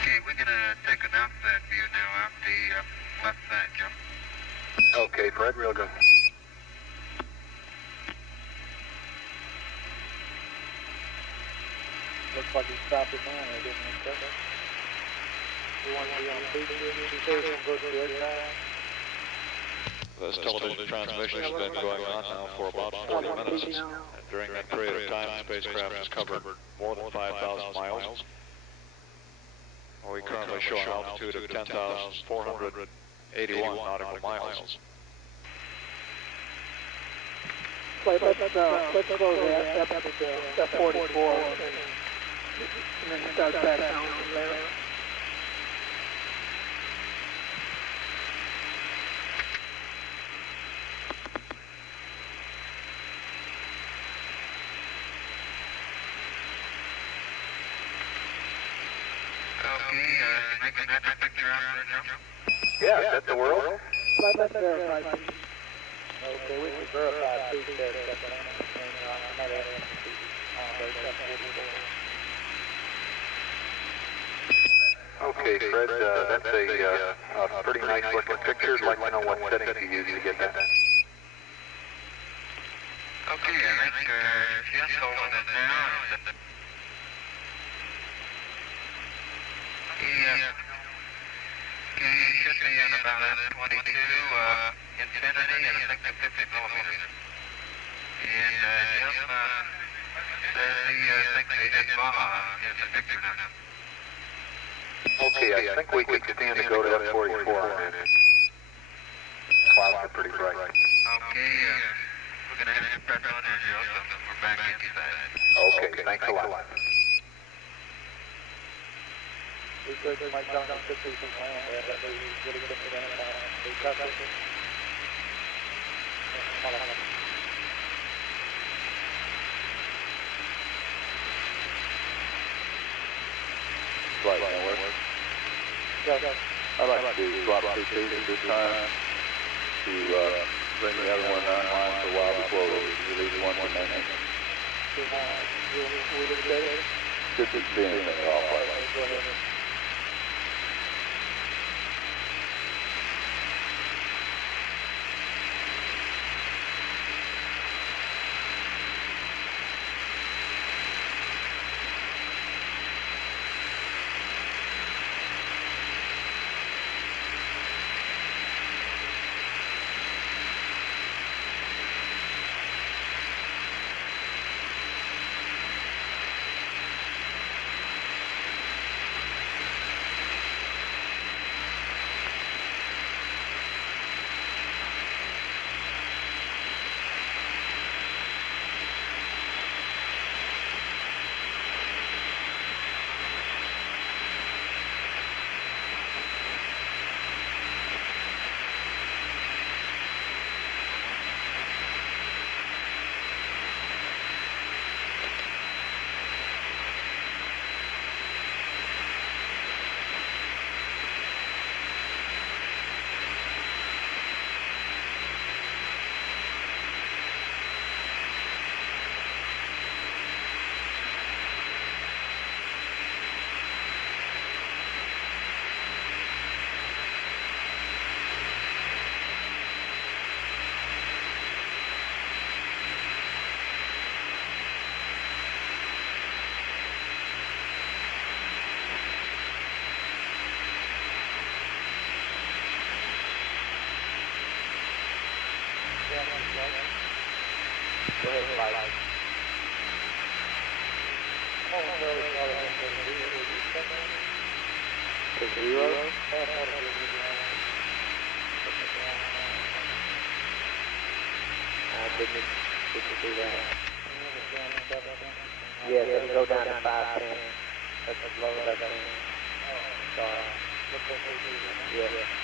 Okay, we're going to take an outside view now out the left side, Joe. Okay, Fred, real good. Looks like he stopped it down there, didn't he? You want to be on TV? You say we'll go to the aircraft? This television transmission has been going on now for about 40 minutes. And during that period of time, the spacecraft has covered more than 5,000 miles. We currently show an altitude of 10,481 nautical miles. Let's close that F-44 and then start back down from there. Okay, making that picture out there, Joe? Yeah, is that the world? Let's verify, please. Okay, we can verify too, that landing between another F-44. Okay, Fred, that's a pretty nice looking picture. I'd like to know what settings you use to get that. Okay, I think she's holding it now. Okay, should be at about F-22 infinity and I think the 50 millimeters. And Jim says he thinks they hit Baja in the picture now. Okay, I think we could stand to go to F-44 on that. Clouds are pretty bright. Okay, we're going to have to press on there, Joe, so we're back inside. Okay, thanks a lot. We could might come to 50 from land there, but we really couldn't get anything on it. We cut it. flight network. I'd like to swap two seats at this time to bring the other one online for a while before we release one for maintenance. Shouldn't be anything at all, flight. Go ahead, flight. To 0? Didn't see that. Yes, it'll go down to 510. That's as low as I can. Sorry. Yes.